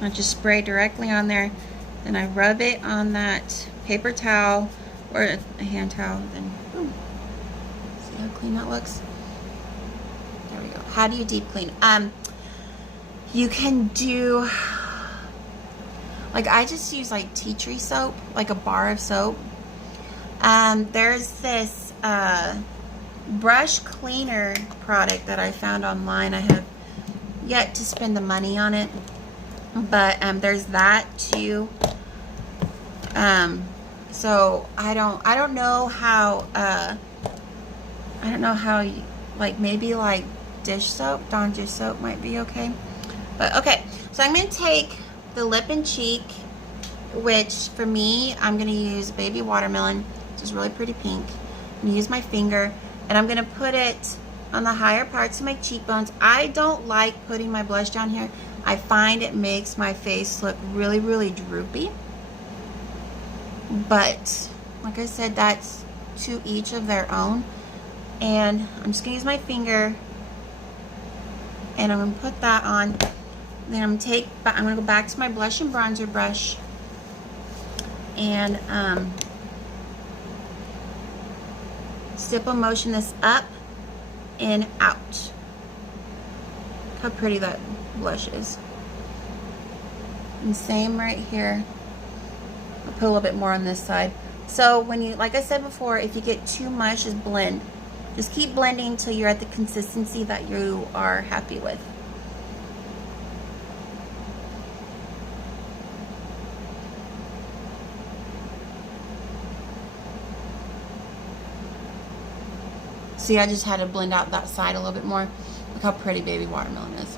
I just spray directly on there, then I rub it on that paper towel or a hand towel, then boom. See how clean that looks? There we go. How do you deep clean? You can do, like, I just use like tea tree soap, like a bar of soap. There's this brush cleaner product that I found online. I have yet to spend the money on it, but there's that too. So I don't know how like maybe like dish soap, Dawn dish soap might be okay. But okay, so I'm gonna take the lip and cheek, which for me I'm gonna use Baby Watermelon, which is really pretty pink. I'm gonna use my finger and I'm gonna put it on the higher parts of my cheekbones. I don't like putting my blush down here. I find it makes my face look really, really droopy. But like I said, that's to each of their own. And I'm just gonna use my finger and I'm gonna put that on. Then I'm gonna go back to my blush and bronzer brush and stipple motion this up and out. Look how pretty that blush is. And same right here. I'll put a little bit more on this side. So when you, like I said before, if you get too much, just blend. Just keep blending until you're at the consistency that you are happy with. See, I just had to blend out that side a little bit more. Look how pretty Baby Watermelon is.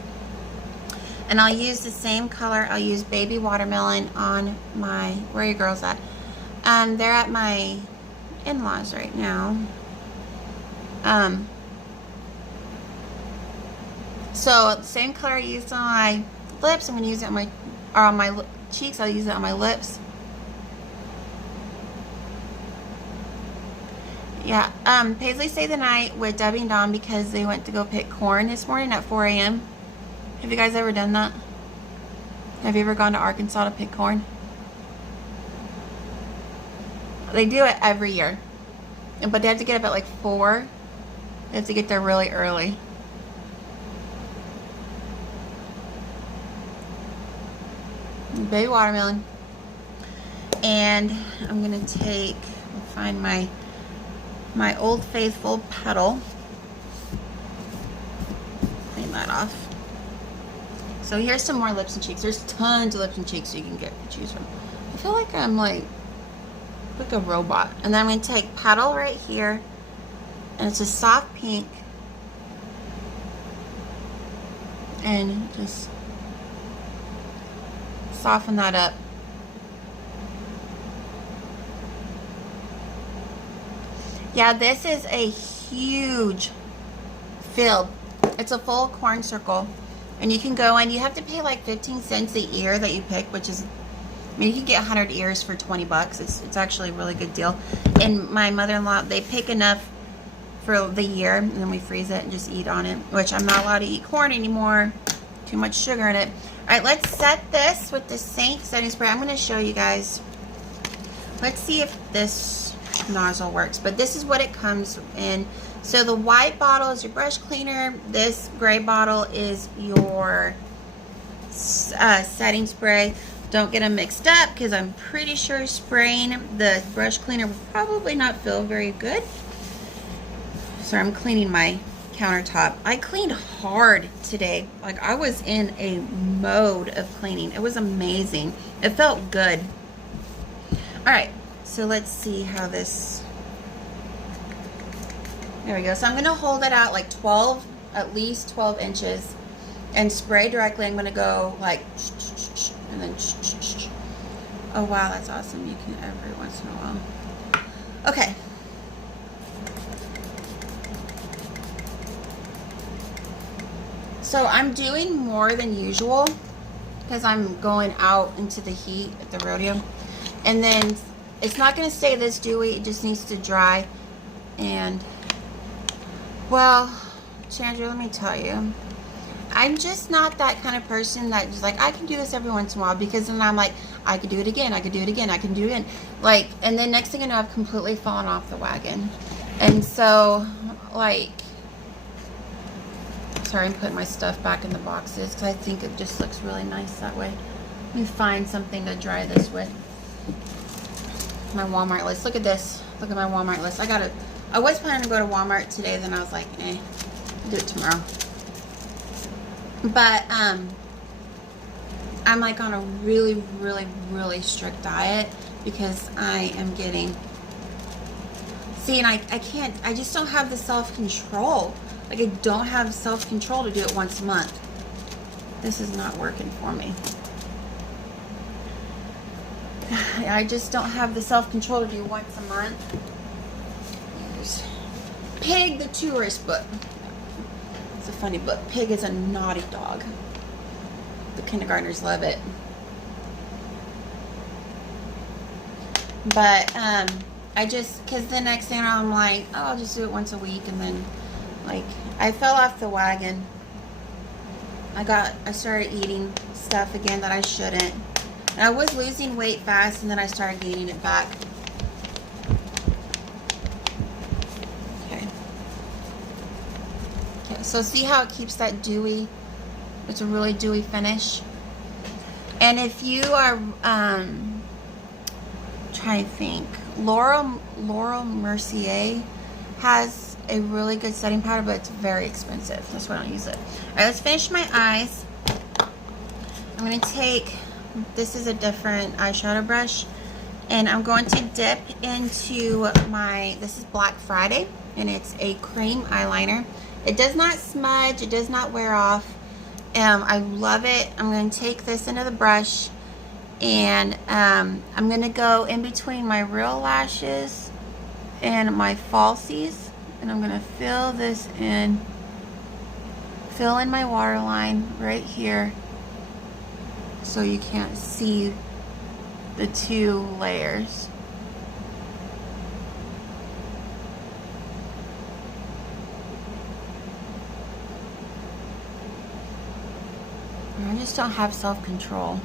And I'll use the same color. I'll use Baby Watermelon on my, where are you girls at? They're at my in-laws right now. So the same color I used on my lips, I'm going to use it on my cheeks. I'll use it on my lips. Yeah, Paisley stayed the night with Debbie and Dawn because they went to go pick corn this morning at 4 a.m. Have you guys ever done that? Have you ever gone to Arkansas to pick corn? They do it every year. But they have to get up at like 4. They have to get there really early. Baby Watermelon. And I'm going to find my Old Faithful petal. Clean that off. So here's some more lips and cheeks. There's tons of lips and cheeks you can choose from. I feel like I'm like a robot. And then I'm going to take petal right here. And it's a soft pink. And just soften that up. Yeah, this is a huge field. It's a full corn circle. And you can go in, you have to pay like 15 cents a ear that you pick, which is, I mean, you can get 100 ears for 20 bucks. It's actually a really good deal. And my mother-in-law, they pick enough for the year, and then we freeze it and just eat on it, which I'm not allowed to eat corn anymore. Too much sugar in it. All right, let's set this with the Seint setting spray. I'm going to show you guys. Let's see if this nozzle works, but this is what it comes in. So the white bottle is your brush cleaner. This gray bottle is your setting spray. Don't get them mixed up because I'm pretty sure spraying the brush cleaner will probably not feel very good. So I'm cleaning my countertop. I cleaned hard today. Like, I was in a mode of cleaning. It was amazing. It felt good. All right, so let's see how this, there we go. So I'm going to hold it out like at least 12 inches and spray directly. I'm going to go like, and then, oh wow, that's awesome. You can every once in a while. Okay. So I'm doing more than usual because I'm going out into the heat at the rodeo. And then it's not going to stay this dewy. It just needs to dry. And, well, Chandra, let me tell you. I'm just not that kind of person that just like, I can do this every once in a while, because then I'm like, I could do it again, I could do it again, I can do it again. Like, and then next thing I know, I've completely fallen off the wagon. And so, like, sorry, I'm putting my stuff back in the boxes because I think it just looks really nice that way. Let me find something to dry this with. My Walmart list. Look at this. Look at my Walmart list. I was planning to go to Walmart today, then I was like, I'll do it tomorrow. But I'm like on a really, really, really strict diet because I am getting, see, and I can't, I just don't have the self-control. Like, I don't have self-control to do it once a month. This is not working for me. I just don't have the self-control to do once a month. Here's Pig the Tourist book. It's a funny book. Pig is a naughty dog. The kindergartners love it. But I just, because the next thing I'm like, oh, I'll just do it once a week, and then like I fell off the wagon. I started eating stuff again that I shouldn't. And I was losing weight fast, and then I started gaining it back. Okay. Okay, so see how it keeps that dewy? It's a really dewy finish. And if you are, trying to think, Laura Mercier has a really good setting powder, but it's very expensive. That's why I don't use it. All right, let's finish my eyes. I'm going to take, this is a different eyeshadow brush, and I'm going to dip into my, this is Black Friday, and it's a cream eyeliner. It does not smudge, it does not wear off. I love it. I'm going to take this into the brush, and I'm going to go in between my real lashes and my falsies, and I'm going to fill this in, fill in my waterline right here so you can't see the two layers. I just don't have self-control.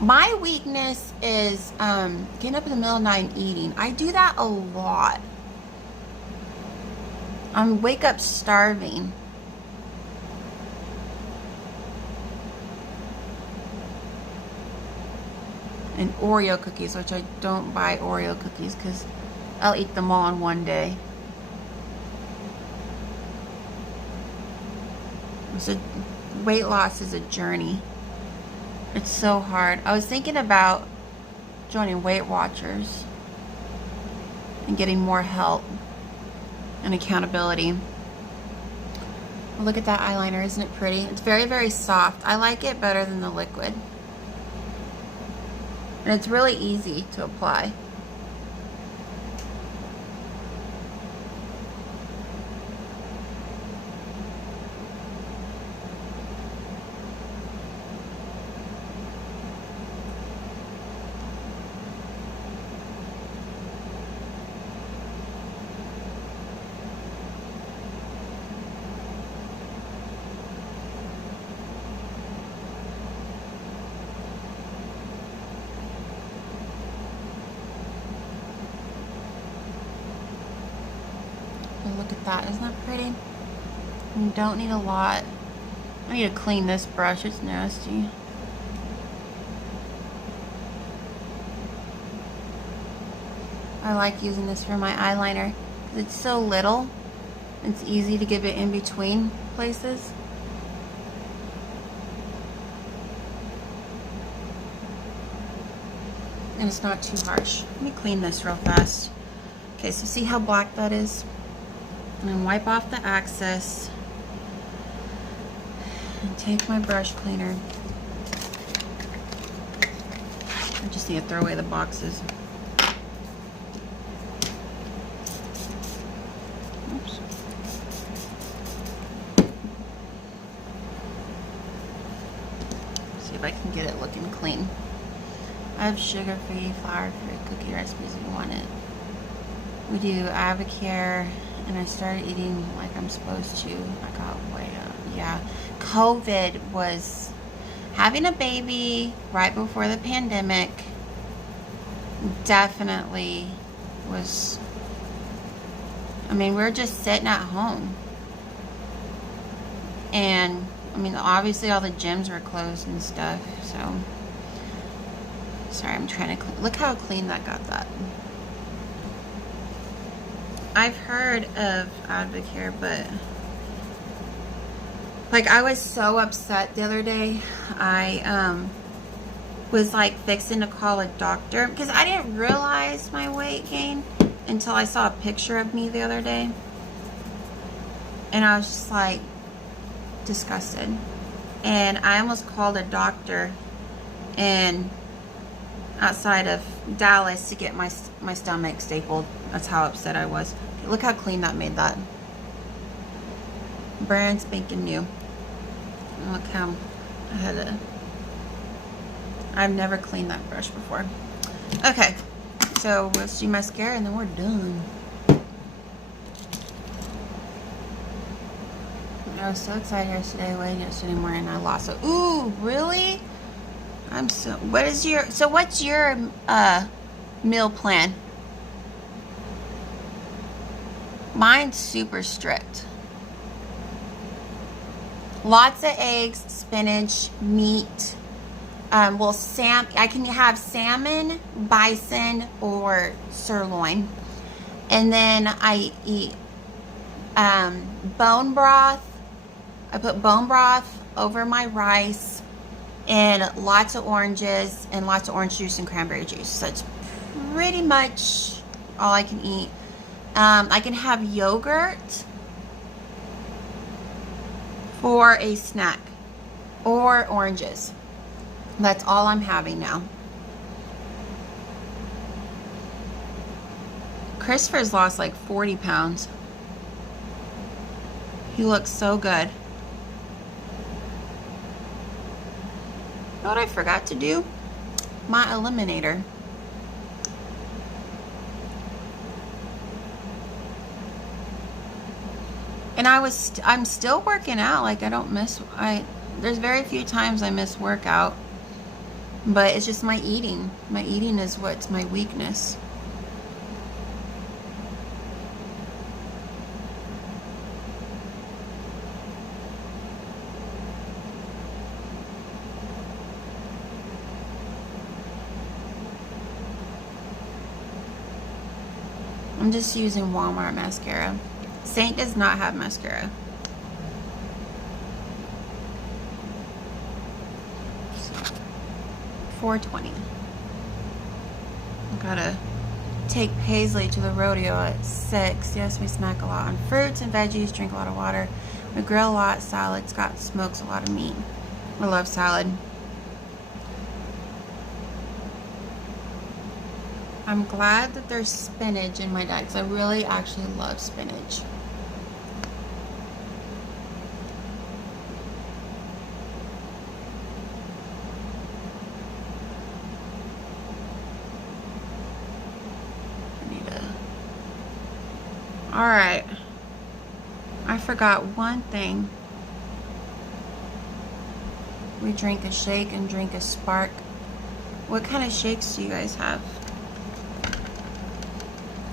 My weakness is getting up in the middle of the night and eating. I do that a lot. I wake up starving. And Oreo cookies, which I don't buy Oreo cookies because I'll eat them all in one day. So weight loss is a journey. It's so hard. I was thinking about joining Weight Watchers and getting more help and accountability. Look at that eyeliner, isn't it pretty? It's very, very soft. I like it better than the liquid. And it's really easy to apply. Look at that, isn't that pretty? You don't need a lot. I need to clean this brush, it's nasty. I like using this for my eyeliner because it's so little. It's easy to get it in between places. And it's not too harsh. Let me clean this real fast. Okay, so see how black that is? And then wipe off the excess and take my brush cleaner. I just need to throw away the boxes. Oops. See if I can get it looking clean. I have sugar-free, flour-free cookie recipes if you want it. We do Avocare. And I started eating like I'm supposed to. I got way up. Yeah. COVID was having a baby right before the pandemic. Definitely was. I mean, we're just sitting at home. And, I mean, obviously all the gyms were closed and stuff, so. Sorry, I'm trying to look how clean that got that. I've heard of Advocare, but like I was so upset the other day. I was like fixing to call a doctor because I didn't realize my weight gain until I saw a picture of me the other day, and I was just like disgusted, and I almost called a doctor and outside of Dallas to get my stomach stapled. That's how upset I was. Look how clean that made that. Brand spanking new. Look how I've never cleaned that brush before. Okay, so let's do mascara and then we're done. I was so excited yesterday, waiting yesterday morning, I lost it. Ooh, really? What's your meal plan? Mine's super strict. Lots of eggs, spinach, meat. I can have salmon, bison, or sirloin. And then I eat bone broth. I put bone broth over my rice. And lots of oranges and lots of orange juice and cranberry juice. That's pretty much all I can eat. I can have yogurt for a snack or oranges. That's all I'm having now. Christopher's lost like 40 pounds. He looks so good. You know what I forgot to do? My eliminator. And I'm still working out. Like I don't miss, there's very few times I miss workout, but it's just my eating. My eating is what's my weakness. I'm just using Walmart mascara. Seint does not have mascara. $4.20. I gotta take Paisley to the rodeo at 6. Yes, we snack a lot on fruits and veggies, drink a lot of water. We grill a lot, salad. Scott smokes a lot of meat. I love salad. I'm glad that there's spinach in my diet because I really actually love spinach. Alright. I forgot one thing. We drink a shake and drink a spark. What kind of shakes do you guys have?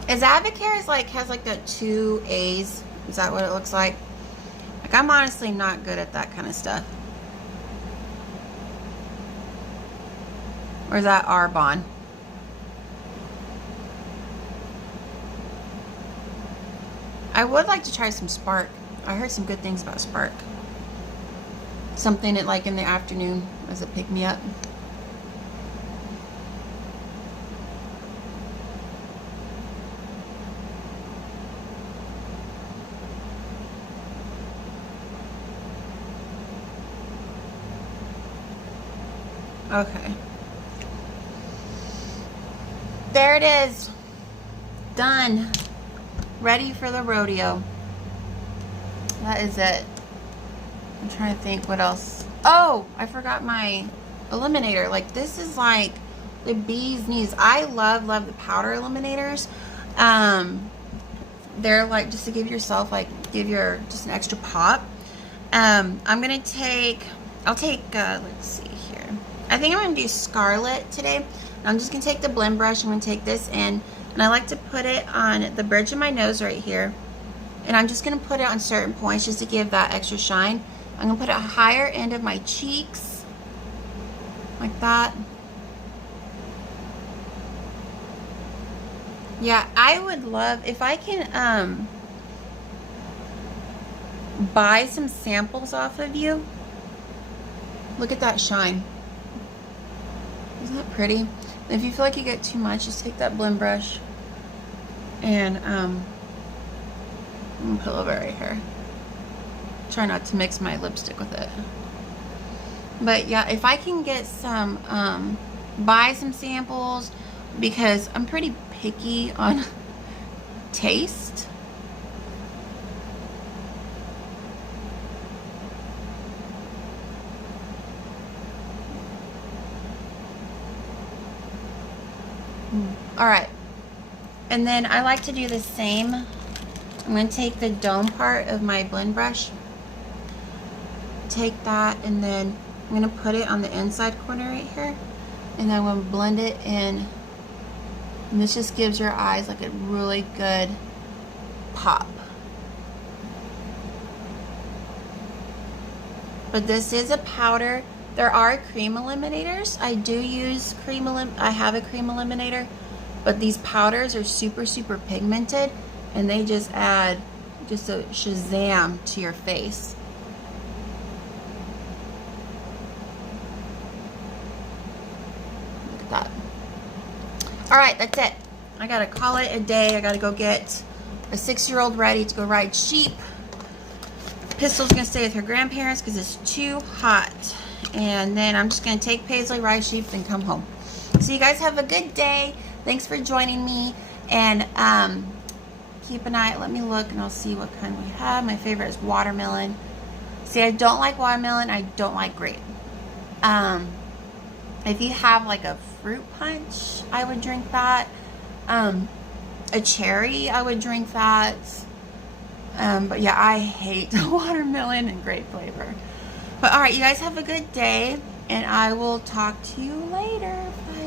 Is Advocare has like the 2 A's? Is that what it looks like? Like I'm honestly not good at that kind of stuff. Or is that Arbonne? I would like to try some Spark. I heard some good things about Spark. Something like in the afternoon as a pick-me-up. Okay. There it is. Done. Ready for the rodeo. That is it. I'm trying to think what else. Oh, I forgot my eliminator. Like this is like the bee's knees. I love the powder eliminators. They're like just to give yourself just an extra pop. I'm gonna take, let's see here. I think I'm gonna do Scarlet today. I'm just gonna take the blend brush. I'm gonna take this in, and I like to put it on the bridge of my nose right here. And I'm just gonna put it on certain points just to give that extra shine. I'm gonna put it higher end of my cheeks, like that. Yeah, I would love if I can buy some samples off of you. Look at that shine. Isn't that pretty? If you feel like you get too much, just take that blend brush and I'm gonna put a little bit right here. Try not to mix my lipstick with it. But yeah, if I can get some, buy some samples, because I'm pretty picky on taste. All right, and then I like to do the same. I'm going to take the dome part of my blend brush, take that, and then I'm going to put it on the inside corner right here, and then I'm going to blend it in, and this just gives your eyes like a really good pop. But this is a powder. There are cream eliminators. I do use I have a cream eliminator, but these powders are super, super pigmented, and they just add just a shazam to your face. Look at that. All right, that's it. I gotta call it a day. I gotta go get a 6-year-old ready to go ride sheep. Pistol's gonna stay with her grandparents because it's too hot. And then I'm just gonna take Paisley, ride sheep, and come home. So you guys have a good day. Thanks for joining me. And keep an eye, let me look and I'll see what kind we have. My favorite is watermelon. See, I don't like watermelon, I don't like grape. If you have like a fruit punch, I would drink that. A cherry, I would drink that. But yeah, I hate watermelon and grape flavor. But all right, you guys have a good day, and I will talk to you later. Bye.